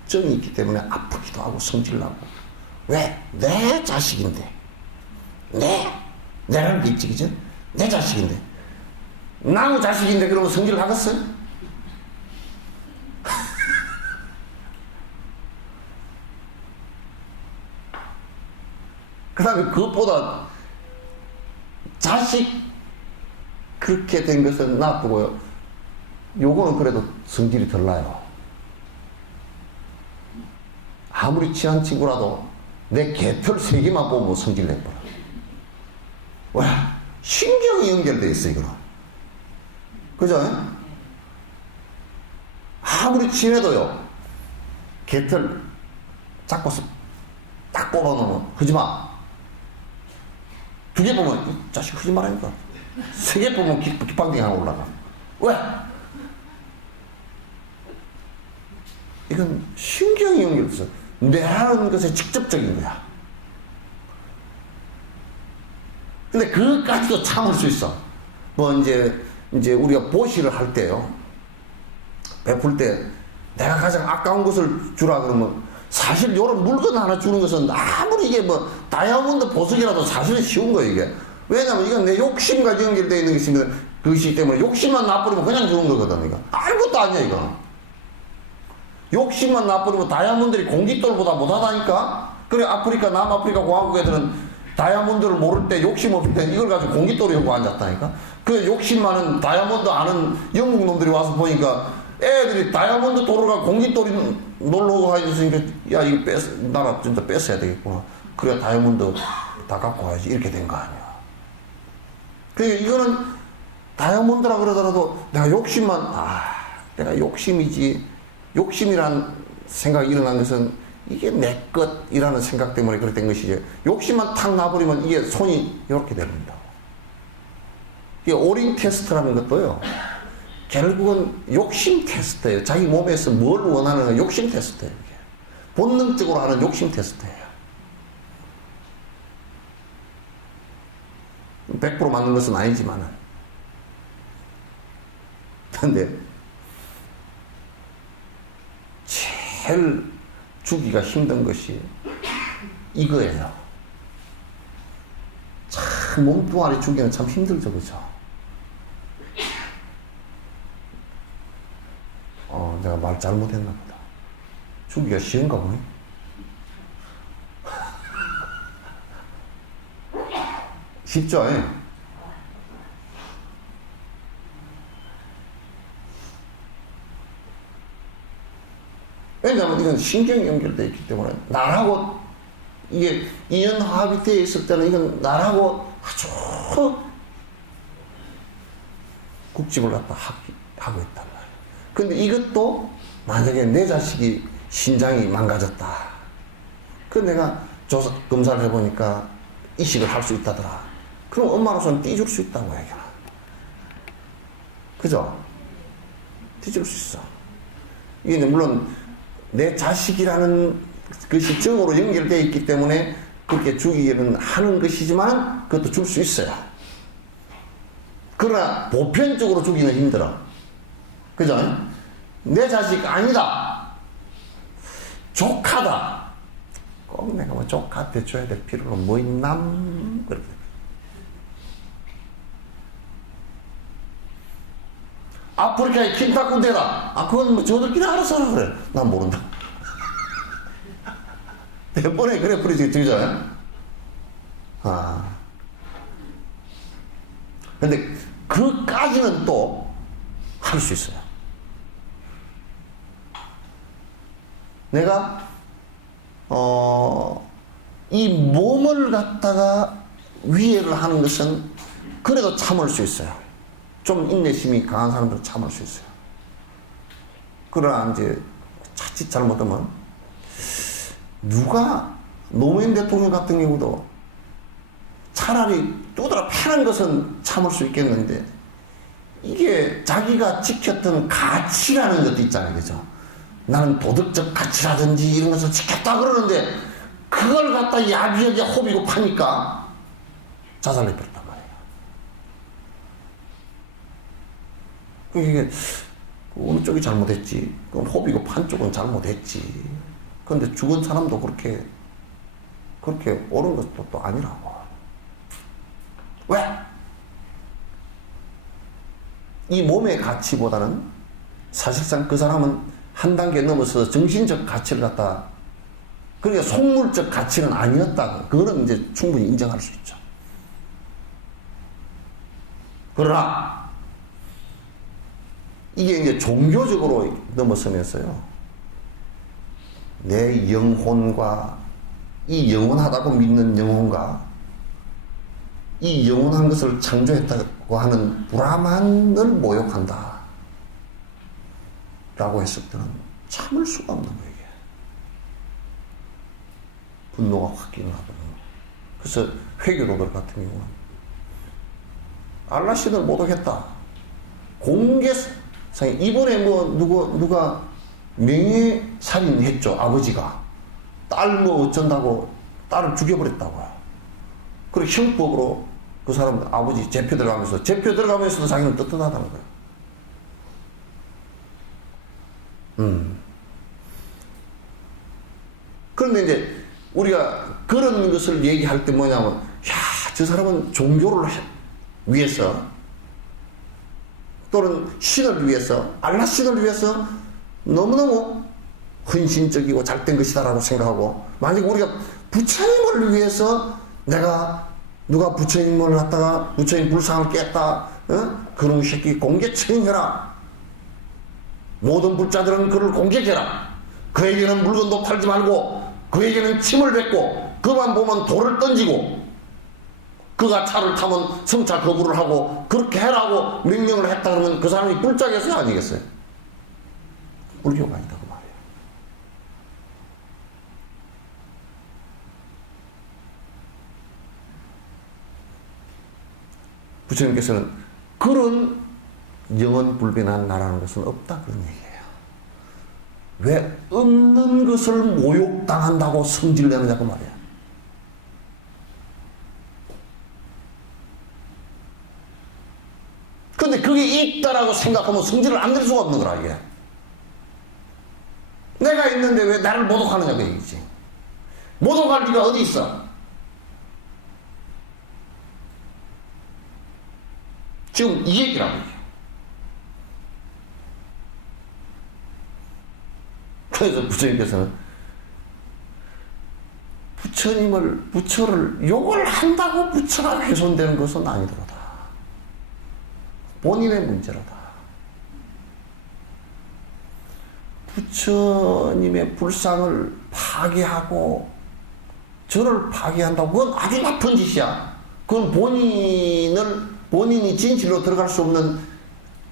정이 있기 때문에 아프기도 하고 성질 나고. 왜? 내 자식인데. 내라는 게 있지, 그죠? 내 자식인데. 나무 자식인데 그러면 성질 나겠어? 그 다음에 그것보다 자식 그렇게 된 것은 나쁘고요. 요거는 그래도 성질이 덜 나요. 아무리 친한 친구라도 내 개털 3개만 보면 성질 내버려. 왜? 신경이 연결되어 있어, 이거는. 그죠? 아무리 친해도요, 개털 잡고서 딱 뽑아놓으면, 하지 마. 2개 보면, 이 자식 하지 말라니까. 3개 보면 깃방댕이 하나 올라가. 왜? 이건 신경이 연결돼서 뇌라는 것에 직접적인 거야. 근데 그것까지도 참을 수 있어. 뭐 이제 우리가 보시를 할 때요, 베풀 때 내가 가장 아까운 것을 주라 그러면 사실 요런 물건 하나 주는 것은 아무리 이게 뭐 다이아몬드 보석이라도 사실은 쉬운 거예요, 이게. 왜냐면 이건 내 욕심과 연결되어 있는 것이거든. 그것이기 때문에 욕심만 나버리면 그냥 주는 거거든, 이거. 아무것도 아니야, 이거. 욕심만 나버리면 다이아몬드들이 공깃돌보다 못하다니까? 그래, 아프리카, 남아프리카 공화국 애들은 다이아몬드를 모를 때 욕심 없을 때 이걸 가지고 공깃돌을 하고 앉았다니까? 그 욕심 많은 다이아몬드 아는 영국 놈들이 와서 보니까 애들이 다이아몬드 도로가 공깃돌이 놀러 가있으니까, 야, 이거 나라 진짜 뺏어야 되겠구나. 그래, 다이아몬드 다 갖고 와야지. 이렇게 된 거 아니야. 그러니까 이거는 다이아몬드라 그러더라도 내가 내가 욕심이지. 욕심이란 생각이 일어난 것은 이게 내 것이라는 생각 때문에 그렇게 된 것이지. 욕심만 탁 놔버리면 이게 손이 이렇게 됩니다. 이게 오링 테스트라는 것도요, 결국은 욕심 테스트예요. 자기 몸에서 뭘 원하는 욕심 테스트예요. 이게. 본능적으로 하는 욕심 테스트예요. 100% 맞는 것은 아니지만은. 근데 제일 주기가 힘든 것이 이거예요. 참 몸뚱아리 주기는 참 힘들죠, 그죠? 내가 말 잘못했나 보다. 주기가 쉬운가 보네. 쉽죠? 왜냐하면 이건 신경이 연결되어 있기 때문에 나라고 이게 인연화합이 되어 있을 때는 이건 나라고 아주 국집을 갖다 하고 있단 말이에요. 근데 이것도 만약에 내 자식이 신장이 망가졌다. 그 내가 검사를 해보니까 이식을 할 수 있다더라. 그럼 엄마로서는 떼줄 수 있다고 얘기하나. 그죠? 떼줄 수 있어. 이게 물론 내 자식이라는 것이 정으로 연결되어 있기 때문에 그렇게 주기는 하는 것이지만 그것도 줄 수 있어요. 그러나 보편적으로 주기는 힘들어. 그죠? 내 자식 아니다. 조카다. 꼭 내가 뭐 조카한테 줘야 될 필요가 뭐 있나? 그렇게. 아프리카의 킨타군대다. 그건 뭐 저들끼리 알아서 하라 그래. 난 모른다. 몇 번에 그래 뿌리지 들잖아요. 근데 그까지는 또 할 수 있어요. 내가 이 몸을 갖다가 위해를 하는 것은 그래도 참을 수 있어요. 좀 인내심이 강한 사람들은 참을 수 있어요. 그러나 이제 자칫 잘못하면 누가 노무현 대통령 같은 경우도 차라리 두드러 패는 것은 참을 수 있겠는데 이게 자기가 지켰던 가치라는 것도 있잖아요. 그죠? 나는 도덕적 가치라든지 이런 것을 지켰다 그러는데 그걸 갖다 야비하게 호비고 파니까 자살해버렸단 말이에요. 이게 어느 쪽이 잘못했지? 그럼 호비고 판 쪽은 잘못했지. 그런데 죽은 사람도 그렇게 옳은 것도 또 아니라고. 왜? 이 몸의 가치보다는 사실상 그 사람은 한 단계 넘어서 정신적 가치를 갖다, 그러니까 속물적 가치는 아니었다. 그거는 이제 충분히 인정할 수 있죠. 그러나 이게 이제 종교적으로 넘어서면서요, 내 영혼과, 이 영원하다고 믿는 영혼과 이 영원한 것을 창조했다고 하는 브라만을 모욕한다 라고 했을 때는 참을 수가 없는 거예요. 이게 분노가 확 일어나거든요. 그래서 회교도들 같은 경우는 알라신을 모독했다, 공개상에, 이번에 뭐 누가 명예살인 했죠. 아버지가 딸 뭐 어쩐다고 딸을 죽여버렸다고요. 그리고 형법으로 그 사람 아버지 재표 들어가면서도 자기는 떳떳하다는 거예요. 그런데 이제 우리가 그런 것을 얘기할 때 뭐냐면, 야, 저 사람은 종교를 위해서 또는 신을 위해서, 알라 신을 위해서 너무너무 헌신적이고 잘된 것이다라고 생각하고, 만약 우리가 부처님을 위해서 누가 부처님을 갖다가 부처님 불상을 깼다, 그런 새끼 공개 처형해라, 모든 불자들은 그를 공격해라, 그에게는 물건도 팔지 말고 그에게는 침을 뱉고 그만 보면 돌을 던지고 그가 차를 타면 성차 거부를 하고 그렇게 해라고 명령을 했다 그러면 그 사람이 불자겠어요, 아니겠어요? 불교가 아니다 그 말이에요. 부처님께서는 그런 영원불변한 나라는 것은 없다 그런 얘기예요. 왜 없는 것을 모욕당한다고 성질내느냐고 말이야. 근데 그게 있다라고 생각하면 성질을 안 낼 수가 없는 거라 이게. 내가 있는데 왜 나를 모독하느냐 그 얘기지. 모독할 리가 어디 있어. 지금 이 얘기라고 이게. 그래서 부처님께서는 부처를 욕을 한다고 부처가 훼손되는 것은 아니더라다. 본인의 문제로다. 부처님의 불상을 파괴하고 저를 파괴한다고, 그건 아주 나쁜 짓이야. 그건 본인이 진실로 들어갈 수 없는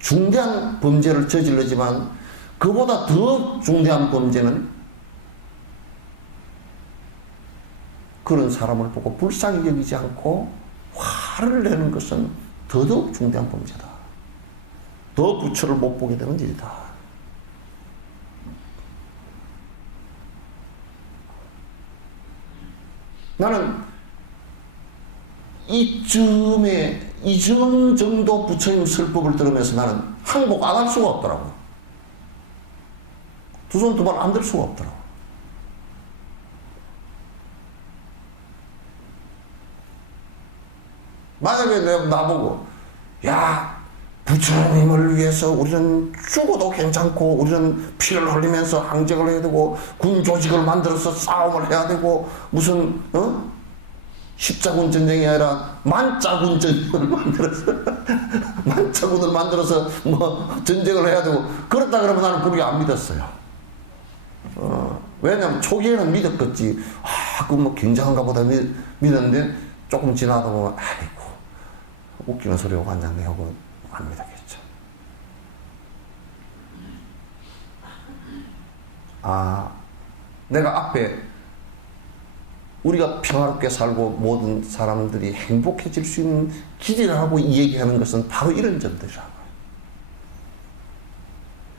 중대한 범죄를 저질르지만, 그보다 더 중대한 범죄는 그런 사람을 보고 불쌍히 여기지 않고 화를 내는 것은 더더욱 중대한 범죄다. 더 부처를 못 보게 되는 일이다. 나는 이점 정도 부처님 설법을 들으면서 나는 항복 안 할 수가 없더라고. 두 손 두 발 안 들 수가 없더라고. 만약에 내가 나보고, 야, 부처님을 위해서 우리는 죽어도 괜찮고, 우리는 피를 흘리면서 항쟁을 해야 되고, 군 조직을 만들어서 싸움을 해야 되고, 무슨, 십자군 전쟁이 아니라 만자군 전쟁을 만자군을 만들어서 뭐 전쟁을 해야 되고, 그렇다 그러면 나는 그렇게 안 믿었어요. 왜냐면 초기에는 믿었겠지. 그 뭐 굉장한가 보다 믿었는데, 조금 지나다 보면, 아이고, 웃기는 소리가 왔냐네 하고 안 믿었겠죠. 내가 앞에 우리가 평화롭게 살고 모든 사람들이 행복해질 수 있는 길이라고 얘기하는 것은 바로 이런 점들이라고요.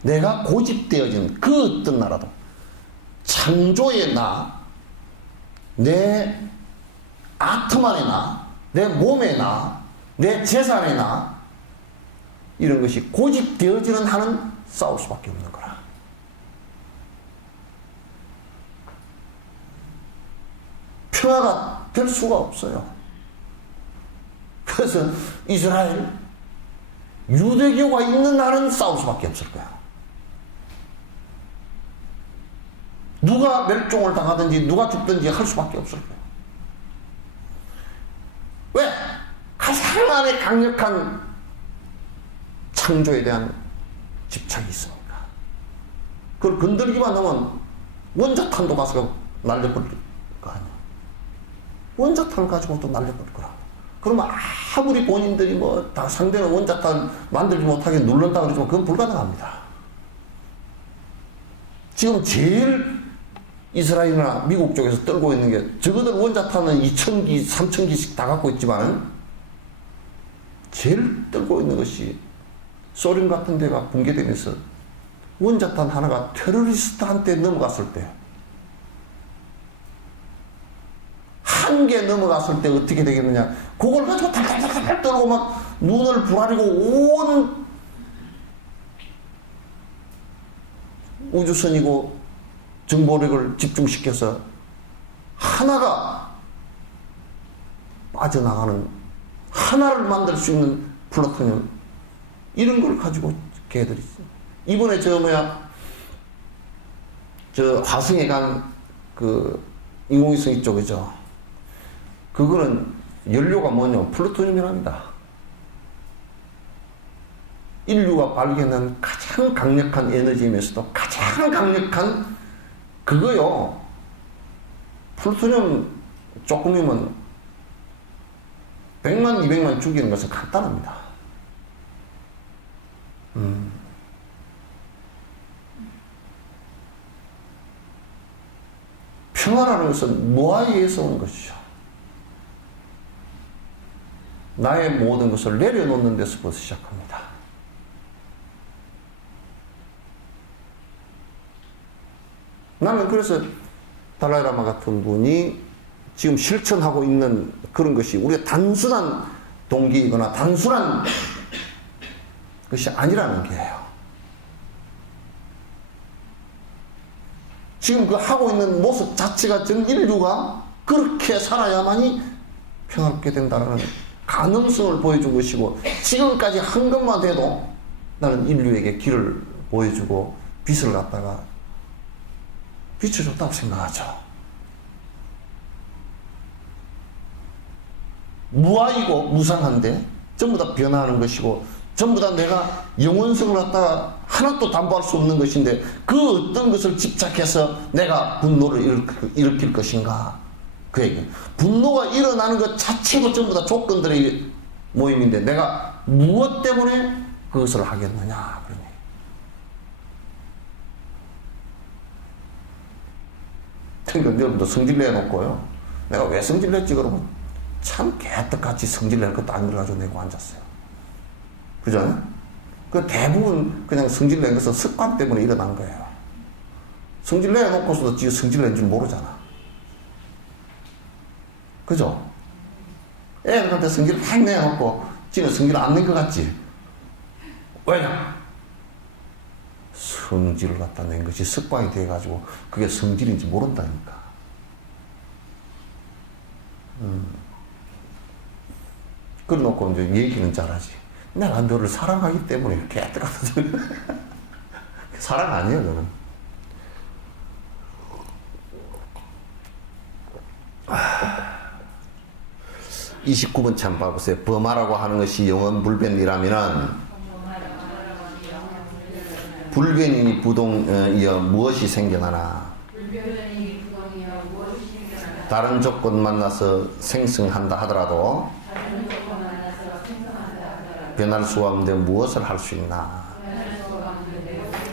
내가 고집되어진 그 어떤 나라도 창조의 나, 내 아트만의 나, 내 몸의 나, 내 재산의 나, 이런 것이 고집되어지는 한은 싸울 수밖에 없는 거라. 평화가 될 수가 없어요. 그래서 이스라엘, 유대교가 있는 날은 싸울 수밖에 없을 거야. 누가 멸종을 당하든지 누가 죽든지 할 수밖에 없을 거야. 왜? 가장 안에 강력한 창조에 대한 집착이 있습니다. 그걸 건들기만 하면 원자탄도 가서 날려버릴 거 아니야. 원자탄을 가지고 또 날려버릴 거라. 그러면 아무리 본인들이 뭐 다 상대는 원자탄 만들지 못하게 누른다 그러지만 그건 불가능합니다. 지금 제일 이스라엘이나 미국 쪽에서 떨고 있는 게 적어도 원자탄은 2,000기, 3,000기씩 다 갖고 있지만 제일 떨고 있는 것이 소련 같은 데가 붕괴되면서 원자탄 하나가 테러리스트한테 넘어갔을 때 한 개 넘어갔을 때 어떻게 되겠느냐. 그걸 가지고 탈탈탈탈 떨고 막 눈을 부라리고 온 우주선이고 정보력을 집중시켜서 하나가 빠져나가는, 하나를 만들 수 있는 플루토늄, 이런 걸 가지고 걔들이 있어요. 이번에 저 화성에 간 그 인공위성 이쪽이죠. 그거는 연료가 뭐냐, 플루토늄이랍니다. 인류가 발견한 가장 강력한 에너지이면서도 가장 강력한 그거요. 플루토늄 조금이면 100만, 200만 죽이는 것은 간단합니다. 평화라는 것은 무아히에서 온 것이죠. 나의 모든 것을 내려놓는 데서부터 시작합니다. 나는 그래서 달라이라마 같은 분이 지금 실천하고 있는 그런 것이 우리가 단순한 동기이거나 단순한 것이 아니라는 게예요. 지금 그 하고 있는 모습 자체가 전 인류가 그렇게 살아야만이 평화롭게 된다는 가능성을 보여준 것이고, 지금까지 한 것만 해도 나는 인류에게 길을 보여주고 빛을 갖다가 비춰줬다고 생각하죠. 무아이고 무상한데 전부 다 변화하는 것이고 전부 다 내가 영원성을 갖다가 하나도 담보할 수 없는 것인데 그 어떤 것을 집착해서 내가 분노를 일으킬 것인가. 그 얘기. 분노가 일어나는 것 자체도 전부 다 조건들의 모임인데 내가 무엇 때문에 그것을 하겠느냐. 그러니. 그러니까 여러분도 성질 내놓고요. 내가 왜 성질 냈지 그러면 참 개떡같이 성질 낼 것도 아니라가지고 내고 앉았어요. 그죠? 그 대부분 그냥 성질 낸 것은 습관 때문에 일어난 거예요. 성질 내놓고서도 지금 성질 낸 줄 모르잖아. 그죠? 애들한테 성질 팍 내놓고 지는 성질 안 낸 것 같지? 왜냐? 성질을 갖다 낸 것이 습관이 돼가지고 그게 성질인지 모른다니까. 그래 놓고 이제 얘기는 잘하지. 내가 너를 사랑하기 때문에 이렇게 깨끗하다. 사랑 아니에요, 그는. 29번 참 봐보세요. 범하라고 하는 것이 영원 불변이라면은 불변이니 부동이여 무엇이 생겨나나. 다른 조건 만나서 생성한다 하더라도 변할 수가 없는데 무엇을 할 수 있나.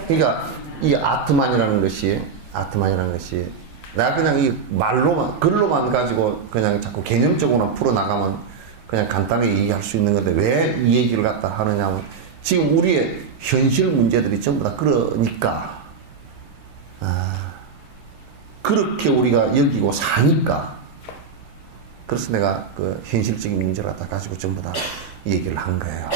그러니까 이 아트만이라는 것이 내가 그냥 이 말로만 글로만 가지고 그냥 자꾸 개념적으로만 풀어나가면 그냥 간단하게 얘기할 수 있는 건데 왜 이 얘기를 갖다 하느냐면 지금 우리의 현실 문제들이 전부 다 그러니까 그렇게 우리가 여기고 사니까 그래서 내가 그 현실적인 문제를 갖다 가지고 전부 다 얘기를 한 거예요.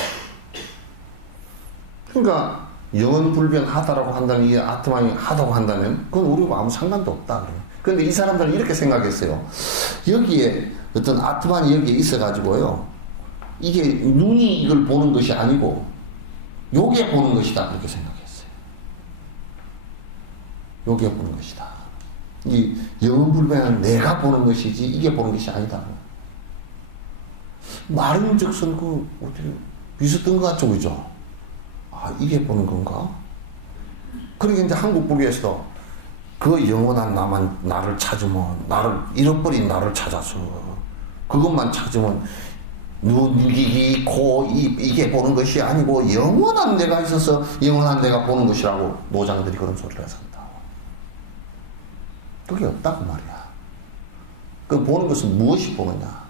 그러니까 영원불변하다라고 한다면 이 아트만이 하다고 한다면 그건 우리하고 아무 상관도 없다. 그런데 이 사람들은 이렇게 생각했어요. 여기에 어떤 아트만이 여기에 있어가지고요. 이게 눈이 이걸 보는 것이 아니고 요게 보는 것이다. 그렇게 생각했어요. 요게 보는 것이다. 이 영원불변은 내가 보는 것이지 이게 보는 것이 아니다. 말은즉슨 그 어떻게 비슷한 것 같죠, 그죠? 아, 이게 보는 건가? 그러니까 이제 한국 불교에서도 그 영원한 나를 찾으면, 나를, 잃어버린 나를 찾아서, 그것만 찾으면, 눈, 귀, 코, 입, 이게 보는 것이 아니고, 영원한 내가 있어서, 영원한 내가 보는 것이라고 노장들이 그런 소리를 한다. 그게 없다고 말이야. 그 보는 것은 무엇이 보느냐?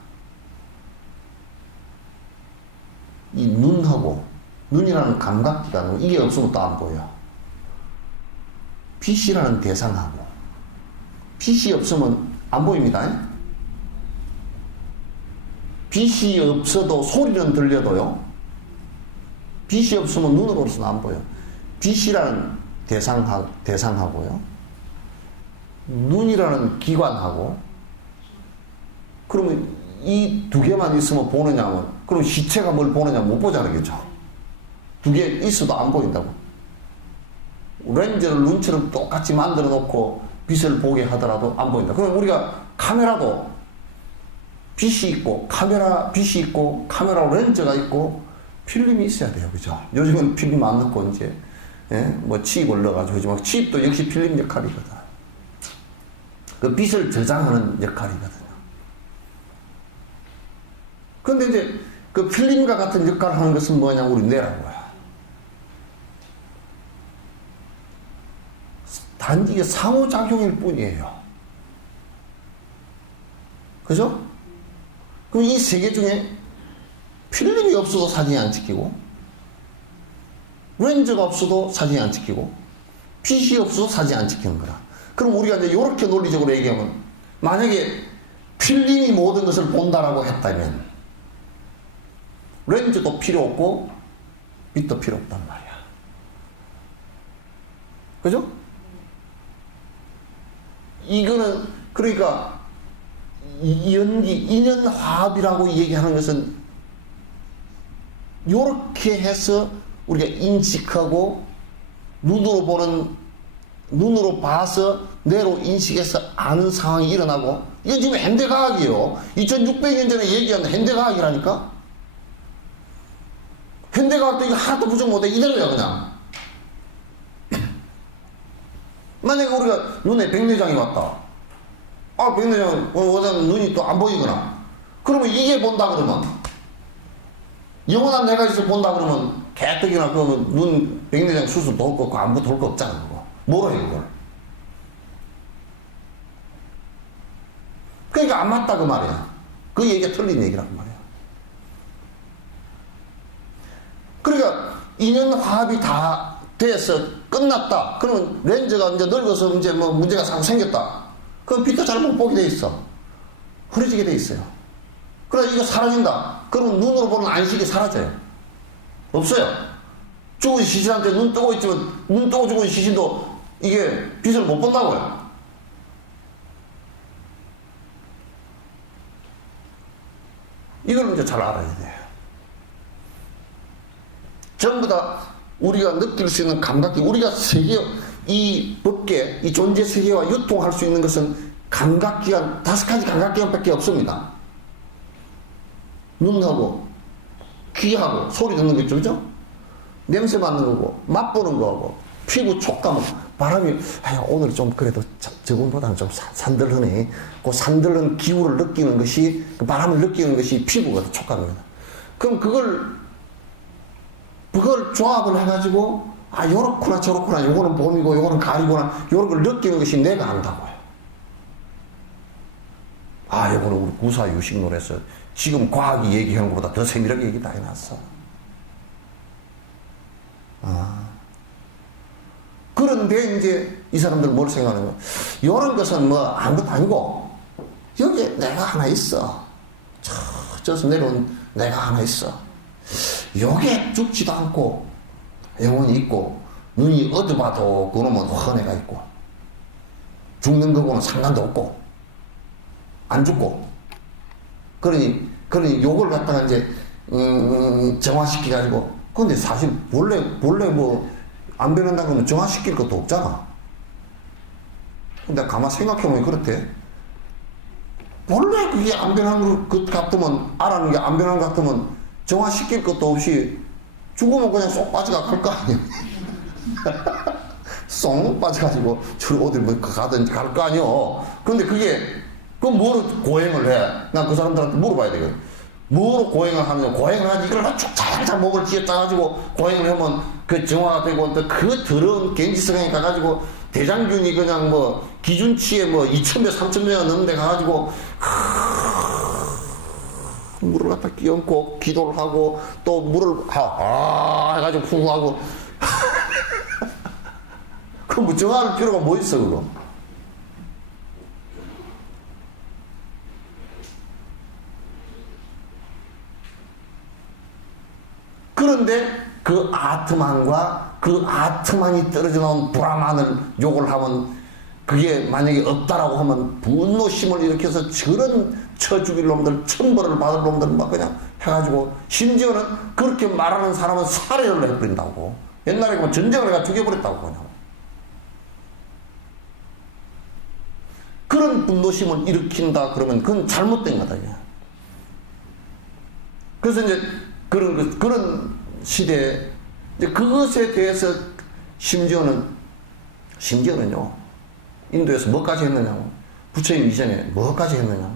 이 눈하고, 눈이라는 감각기관, 이게 없으면 또 안 보여. 빛이라는 대상하고, 빛이 없으면 안 보입니다. 빛이 없어도 소리는 들려도요, 빛이 없으면 눈으로서는 안 보여. 빛이라는 대상하고요, 눈이라는 기관하고, 그러면 이 두 개만 있으면 보느냐면, 그럼 시체가 뭘 보느냐 못 보잖아요, 그죠? 두 개 있어도 안 보인다고. 렌즈를 눈처럼 똑같이 만들어 놓고 빛을 보게 하더라도 안 보인다. 그럼 우리가 카메라도 빛이 있고, 빛이 있고, 카메라 렌즈가 있고, 필름이 있어야 돼요, 그죠? 요즘은 필름 안 넣고 이제, 예? 뭐 칩을 넣어가지고, 하지만 칩도 역시 필름 역할이거든. 그 빛을 저장하는 역할이거든요. 근데 이제 그 필름과 같은 역할을 하는 것은 뭐냐, 우리 뇌라고요. 단지 이게 상호작용일 뿐이에요. 그죠? 그럼 이 세 개 중에 필름이 없어도 사진이 안 찍히고, 렌즈가 없어도 사진이 안 찍히고, 빛이 없어도 사진이 안 찍히는 거라. 그럼 우리가 이제 이렇게 논리적으로 얘기하면, 만약에 필름이 모든 것을 본다라고 했다면, 렌즈도 필요 없고, 빛도 필요 없단 말이야. 그죠? 이거는, 그러니까, 인연화합이라고 얘기하는 것은, 요렇게 해서 우리가 인식하고, 눈으로 봐서, 뇌로 인식해서 아는 상황이 일어나고, 이건 지금 현대과학이에요. 2600년 전에 얘기한 현대과학이라니까? 현대과학도 이거 하나도 부정 못해. 이대로야, 그냥. 만약에 우리가 눈에 백내장이 왔다. 아, 백내장, 어제는 눈이 또 안 보이거나. 그러면 이게 본다 그러면, 영원한 내가 있어 본다 그러면, 개떡이나 그 눈 백내장 수술도 없고, 아무것도 할 거 없잖아, 그거. 뭐라 해, 그걸. 그러니까 안 맞다, 그 말이야. 그 얘기가 틀린 얘기란 말이야. 그러니까, 인연화합이 다 돼서 끝났다. 그러면 렌즈가 이제 늙어서 이제 뭐 문제가 자꾸 생겼다. 그럼 빛도 잘 못 보게 돼 있어. 흐려지게 돼 있어요. 그래, 이거 사라진다. 그러면 눈으로 보는 안식이 사라져요. 없어요. 죽은 시신한테 눈 뜨고 있지만, 눈 뜨고 죽은 시신도 이게 빛을 못 본다고요. 이걸 이제 잘 알아야 돼요. 전부 다 우리가 느낄 수 있는 감각기, 우리가 세계, 이 법계, 이 존재 세계와 유통할 수 있는 것은 감각기관, 5가지 감각기관밖에 없습니다. 눈하고, 귀하고, 소리 듣는 거 있죠, 그죠? 냄새 맡는 거고, 맛보는 거고, 피부 촉감, 바람이, 오늘 좀 그래도 저번보다는 좀 산들하네. 그 산들한 기후를 느끼는 것이, 그 바람을 느끼는 것이 피부가 촉감입니다. 그럼 그걸 조합을 해가지고, 요렇구나, 저렇구나, 요거는 봄이고, 요거는 가을이구나, 요런 걸 느끼는 것이 내가 안다고요. 요거는 우리 구사유식론에서 지금 과학이 얘기하는 것보다 더 세밀하게 얘기 다 해놨어. 그런데 이제 이 사람들 뭘 생각하냐면, 요런 것은 뭐 아무것도 아니고, 여기에 내가 하나 있어. 저서 내려온 내가 하나 있어. 요게 죽지도 않고 영원히 있고, 눈이 어디 봐도 그놈은 헌해가 있고, 죽는 거고는 상관도 없고, 안 죽고, 그러니 요걸 갖다가 이제 정화시켜가지고, 근데 사실 본래 뭐 안 변한다 그러면 정화시킬 것도 없잖아. 근데 가만 생각해보면 그렇대. 본래 그게 안 변한 것 같으면, 알아는 게 안 변한 것 같으면 정화시킬 것도 없이 죽으면 그냥 쏙 빠져가 갈 거 아니야. 쏙 빠져가지고 저 어디 뭐 가든지 갈 거 아니요. 그런데 그게 그 뭐로 고행을 해? 난 그 사람들한테 물어봐야 되거든. 뭐로 고행을 하느냐? 고행을 하지 이걸 쭉 잘잘 목을 쥐어짜가지고 고행을 하면 그 정화가 되고 또 그 더러운 겐지스강에 가가지고 대장균이 그냥 뭐 기준치에 뭐 2,000배 3,000배가 넘는데 가가지고 물을 갖다 끼얹고 기도를 하고 또 물을 해가지고 쿵하고 그 뭐 정화할 필요가 뭐 있어 그거. 그런데 그 아트만과 그 아트만이 떨어져 나온 브라만을 욕을 하면 그게 만약에 없다라고 하면 분노심을 일으켜서 저런 쳐 죽일 놈들, 천벌을 받을 놈들 막 그냥 해가지고 심지어는 그렇게 말하는 사람은 살해를 해버린다고. 옛날에 뭐 전쟁을 해가 죽여버렸다고 그냥. 그런 분노심을 일으킨다 그러면 그건 잘못된 거다. 그냥. 그래서 이제 그런 시대에 이제 그것에 대해서 심지어는요 인도에서 뭐까지 했느냐고 부처님 이전에 뭐까지 했느냐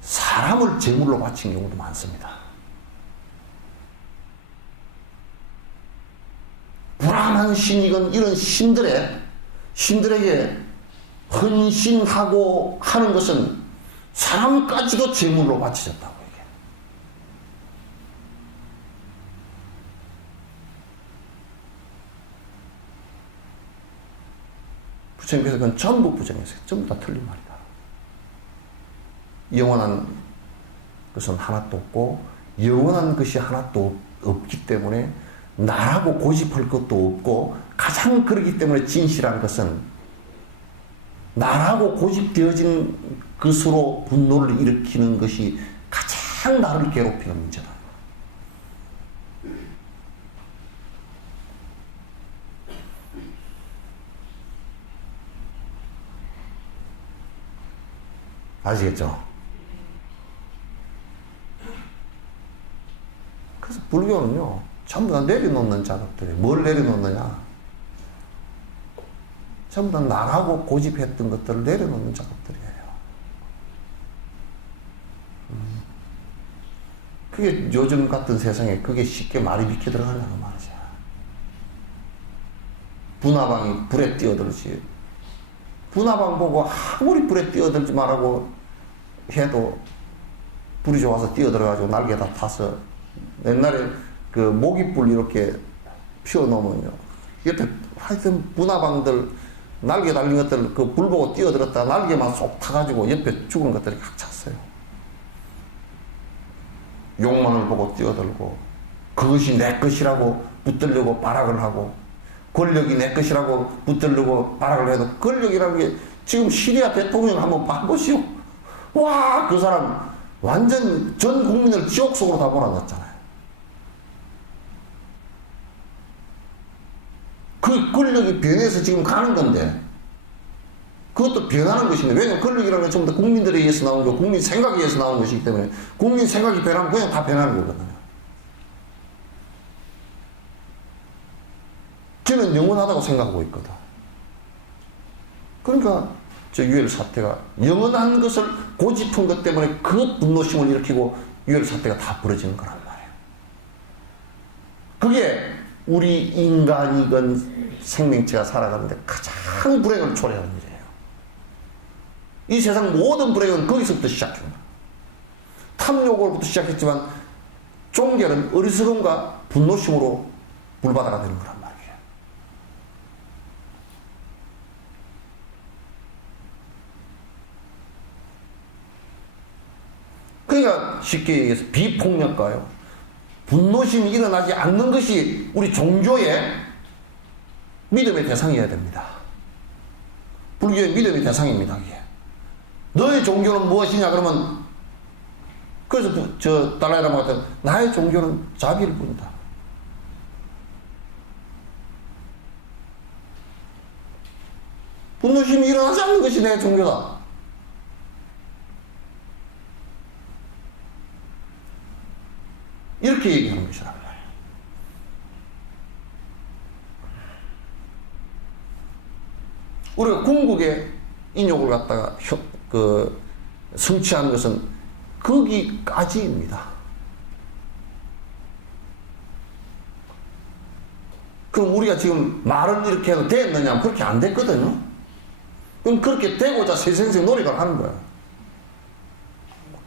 사람을 제물로 바친 경우도 많습니다. 불안한 신이건 이런 신들에게 헌신하고 하는 것은 사람까지도 제물로 바쳐졌다고. 부처님께서 그건 전부 부정했어요. 전부 다 틀린 말이다. 영원한 것은 하나도 없고 영원한 것이 하나도 없기 때문에 나라고 고집할 것도 없고 가장 그러기 때문에 진실한 것은 나라고 고집되어진 것으로 분노를 일으키는 것이 가장 나를 괴롭히는 문제다. 아시겠죠? 그래서 불교는요, 전부 다 내려놓는 작업들이에요. 뭘 내려놓느냐? 전부 다 나라고 고집했던 것들을 내려놓는 작업들이에요. 그게 요즘 같은 세상에 그게 쉽게 말이 비켜 들어가냐고 말이죠. 분화방이 불에 뛰어들지. 분화방 보고 아무리 불에 뛰어들지 말라고 해도 불이 좋아서 뛰어들어가지고 날개 다 타서 옛날에 그 모깃불 이렇게 피워놓으면요. 옆에 하여튼 분화방들 날개 달린 것들 그 불 보고 뛰어들었다 날개만 쏙 타가지고 옆에 죽은 것들이 각 찼어요. 욕망을 보고 뛰어들고 그것이 내 것이라고 붙들려고 발악을 하고 권력이 내 것이라고 붙들려고 발악을 해도 권력이라는 게 지금 시리아 대통령 한번 봐보시오. 와, 그 사람 완전 전 국민을 지옥 속으로 다 몰아넣었잖아요. 그 권력이 변해서 지금 가는 건데 그것도 변하는 것인데 왜냐하면 권력이라는 건 전부 다 국민들에 의해서 나오는 거 국민 생각에 의해서 나오는 것이기 때문에 국민 생각이 변하면 그냥 다 변하는 거거든요. 저는 영원하다고 생각하고 있거든. 그러니까 저 유혈 사태가 영원한 것을 고집한 것 때문에 그 분노심을 일으키고 유혈 사태가 다 벌어지는 거란 말이에요. 그게 우리 인간이건 생명체가 살아가는데 가장 불행을 초래하는 일이에요. 이 세상 모든 불행은 거기서부터 시작합니다. 탐욕으로부터 시작했지만 종결은 어리석음과 분노심으로 불바다가 되는 거란 말이에요. 그러니까 쉽게 얘기해서 비폭력가요. 분노심이 일어나지 않는 것이 우리 종교의 믿음의 대상이어야 됩니다. 불교의 믿음의 대상입니다. 이게. 너의 종교는 무엇이냐 그러면 그래서 저 달라이라마 같은 나의 종교는 자비를 부른다. 분노심이 일어나지 않는 것이 내 종교다. 이렇게 얘기하는 것이란 말이에요. 우리가 궁극의 인욕을 갖다가 성취하는 것은 거기까지입니다. 그럼 우리가 지금 말은 이렇게 해도 됐느냐? 그렇게 안 됐거든요. 그럼 그렇게 되고자 세생생 노력을 하는 거예요.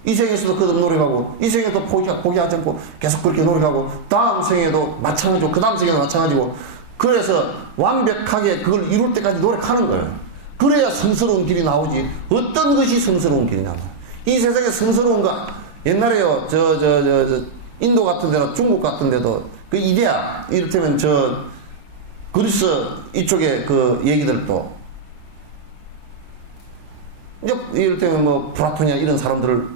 이 생에서도 거듭 노력하고, 이 생에도 포기하지 않고 계속 그렇게 노력하고, 다음 생에도 마찬가지고, 그 다음 생에도 마찬가지고, 그래서 완벽하게 그걸 이룰 때까지 노력하는 거예요. 그래야 성스러운 길이 나오지. 어떤 것이 성스러운 길이냐면, 이 세상에 성스러운 거, 옛날에요, 인도 같은 데나 중국 같은 데도, 그 이데아, 이를테면 그리스 이쪽에 그 얘기들도, 이를테면 뭐, 플라톤이나 이런 사람들을,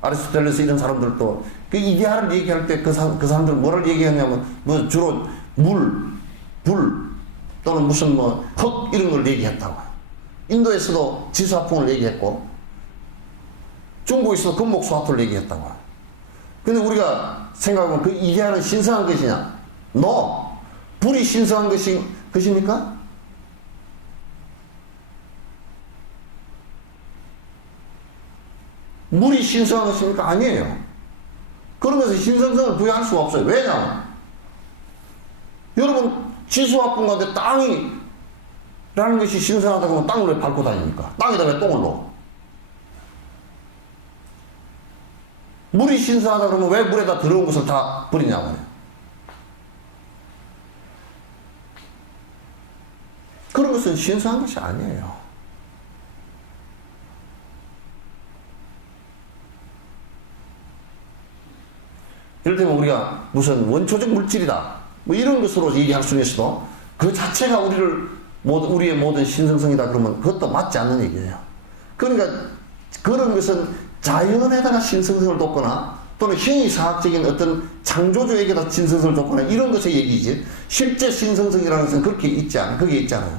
아리스토텔레스 이런 사람들도, 그 이데아를 얘기할 때 그 사람들은 뭐를 얘기했냐면, 뭐, 주로 불, 또는 무슨 뭐, 흙, 이런 걸 얘기했다고. 인도에서도 지수화풍을 얘기했고, 중국에서도 금목수화토를 얘기했다고. 근데 우리가 생각하면 그 이데아는 신성한 것이냐? No! 불이 신성한 것입니까? 물이 신성한 것입니까? 아니에요. 그러면서 신성성을 부여할 수가 없어요. 왜냐? 여러분, 지수화풍 가운데 땅이라는 것이 신성하다고 하면 땅을 왜 밟고 다닙니까? 땅에다 왜 똥을 넣어? 물이 신성하다 그러면 왜 물에다 들어온 것을 다 버리냐고. 그런 것은 신성한 것이 아니에요. 예를 들면 우리가 무슨 원초적 물질이다, 뭐 이런 것으로 얘기할 수는 있어도 그 자체가 우리의 모든 신성성이다 그러면 그것도 맞지 않는 얘기예요. 그러니까 그런 것은 자연에다가 신성성을 뒀거나 또는 형이상학적인 어떤 창조주에게다 신성성을 뒀거나 이런 것의 얘기지, 실제 신성성이라는 것은 그렇게 거기에 있잖아요.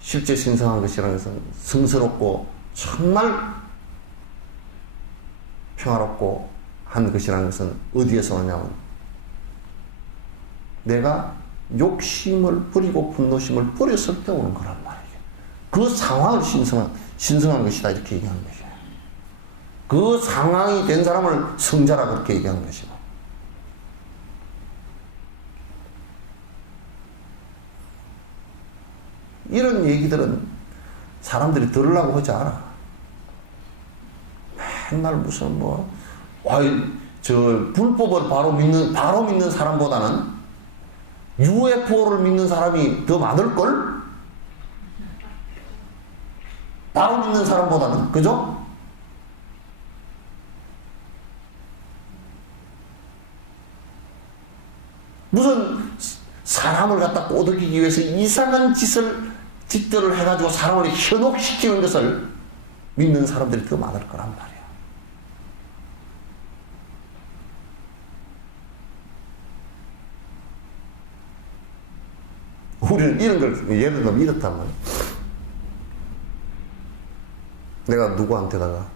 실제 신성한 것이라는 것은 성스럽고 정말 평화롭고 한 것이라는 것은 어디에서 오냐면, 내가 욕심을 버리고 분노심을 버렸을 때 오는 거란 말이에요. 그 상황을 신성한 것이다 이렇게 얘기하는 것이에요. 그 상황이 된 사람을 성자라 그렇게 얘기하는 것이고, 이런 얘기들은 사람들이 들으려고 하지 않아. 맨날 무슨 불법을 바로 믿는 사람보다는 UFO를 믿는 사람이 더 많을걸? 바로 믿는 사람보다는, 그죠? 무슨 사람을 갖다 꼬드기기 위해서 이상한 짓들을 해가지고 사람을 현혹시키는 것을 믿는 사람들이 더 많을 거란 말이에요. 우리는 이런 걸, 예를 들면 이렇단 말이에요. 내가 누구한테다가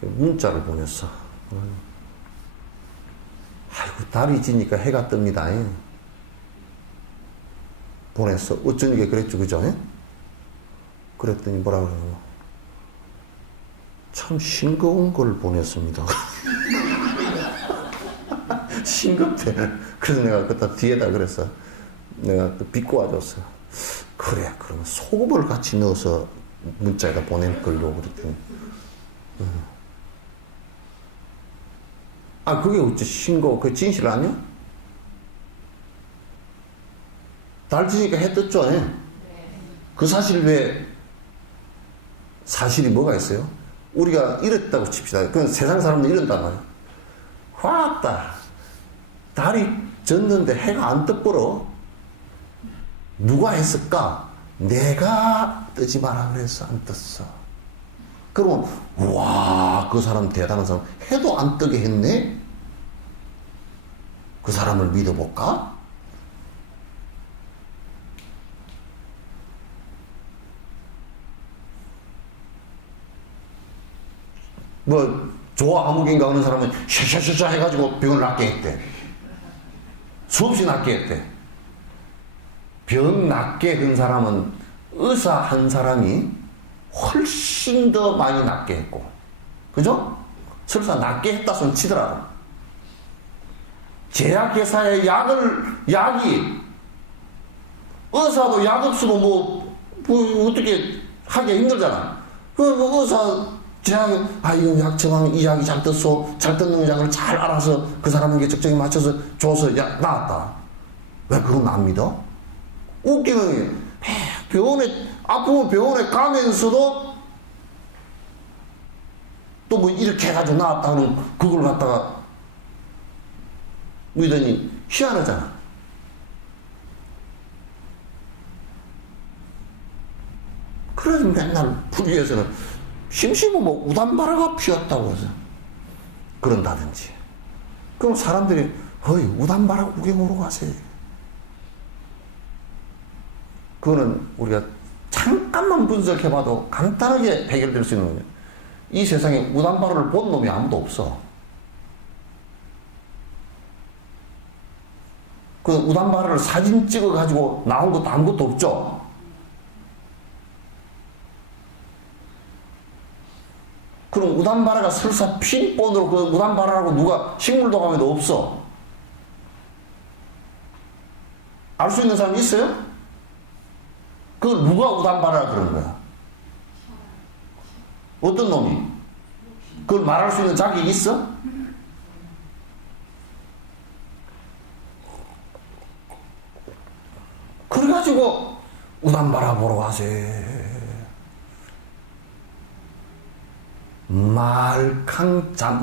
문자를 보냈어. 아이고, 달이 지니까 해가 뜹니다. 보냈어. 어쩌니까 그랬죠, 그죠? 그랬더니 뭐라 그러냐면, 참 싱거운 걸 보냈습니다. 싱겁대. 그래서 내가 그때 뒤에다 그랬어. 내가 또 비꼬아줬어. 그래, 그러면 소금을 같이 넣어서 문자에다 보낼 걸로 그랬더니, 아, 그게 어째 싱거워? 그 진실 아니야? 달 지니까 해 떴죠? 그 사실 외에 사실이 뭐가 있어요? 우리가 이랬다고 칩시다. 그건 세상 사람들 이런단 말이야. 왔다. 달이 졌는데 해가 안 떠버려. 누가 했을까? 내가 뜨지 마라 그래서 안 떴어. 그러면 와, 그 사람 대단한 사람, 해도 안 뜨게 했네? 그 사람을 믿어볼까? 조화 암흑인가 하는 사람은 샤샤샤샤 해가지고 병을 낫게 했대. 수없이 낫게 했대. 병 낫게 된 사람은 의사 한 사람이 훨씬 더 많이 낫게 했고, 그죠? 설사 낫게 했다 손 치더라도 제약회사의 약이 의사도 약 없으면 뭐 어떻게 하기 힘들잖아. 그 의사 제약, 이거 약 처방, 이 약이 잘 떴어. 잘 떴는 약을 잘 알아서 그 사람에게 적정히 맞춰서 줘서 야 나았다. 왜 그건 안 믿어? 웃기는 게 아프면 병원에 가면서도 또 뭐 이렇게 해가지고 나았다 하는 그걸 갖다가 믿으니 희한하잖아. 그래서 맨날 불교에서는 심심은 뭐 우담바라가 피었다고 해서 그런다든지. 그럼 사람들이 어이 우담바라 구경으로 가세요. 그거는 우리가 잠깐만 분석해봐도 간단하게 해결될 수 있는 거예요. 이 세상에 우담바라를 본 놈이 아무도 없어. 그 우담바라를 사진 찍어가지고 나온 것도 아무것도 없죠. 그럼 우담바라가 설사 핀본으로 그 우담바라라고 누가 식물도감에도 없어. 알 수 있는 사람이 있어요? 그 누가 우담바라라 그런 거야? 어떤 놈이? 그걸 말할 수 있는 자격이 있어? 그래가지고 우담바라 보러 가세요.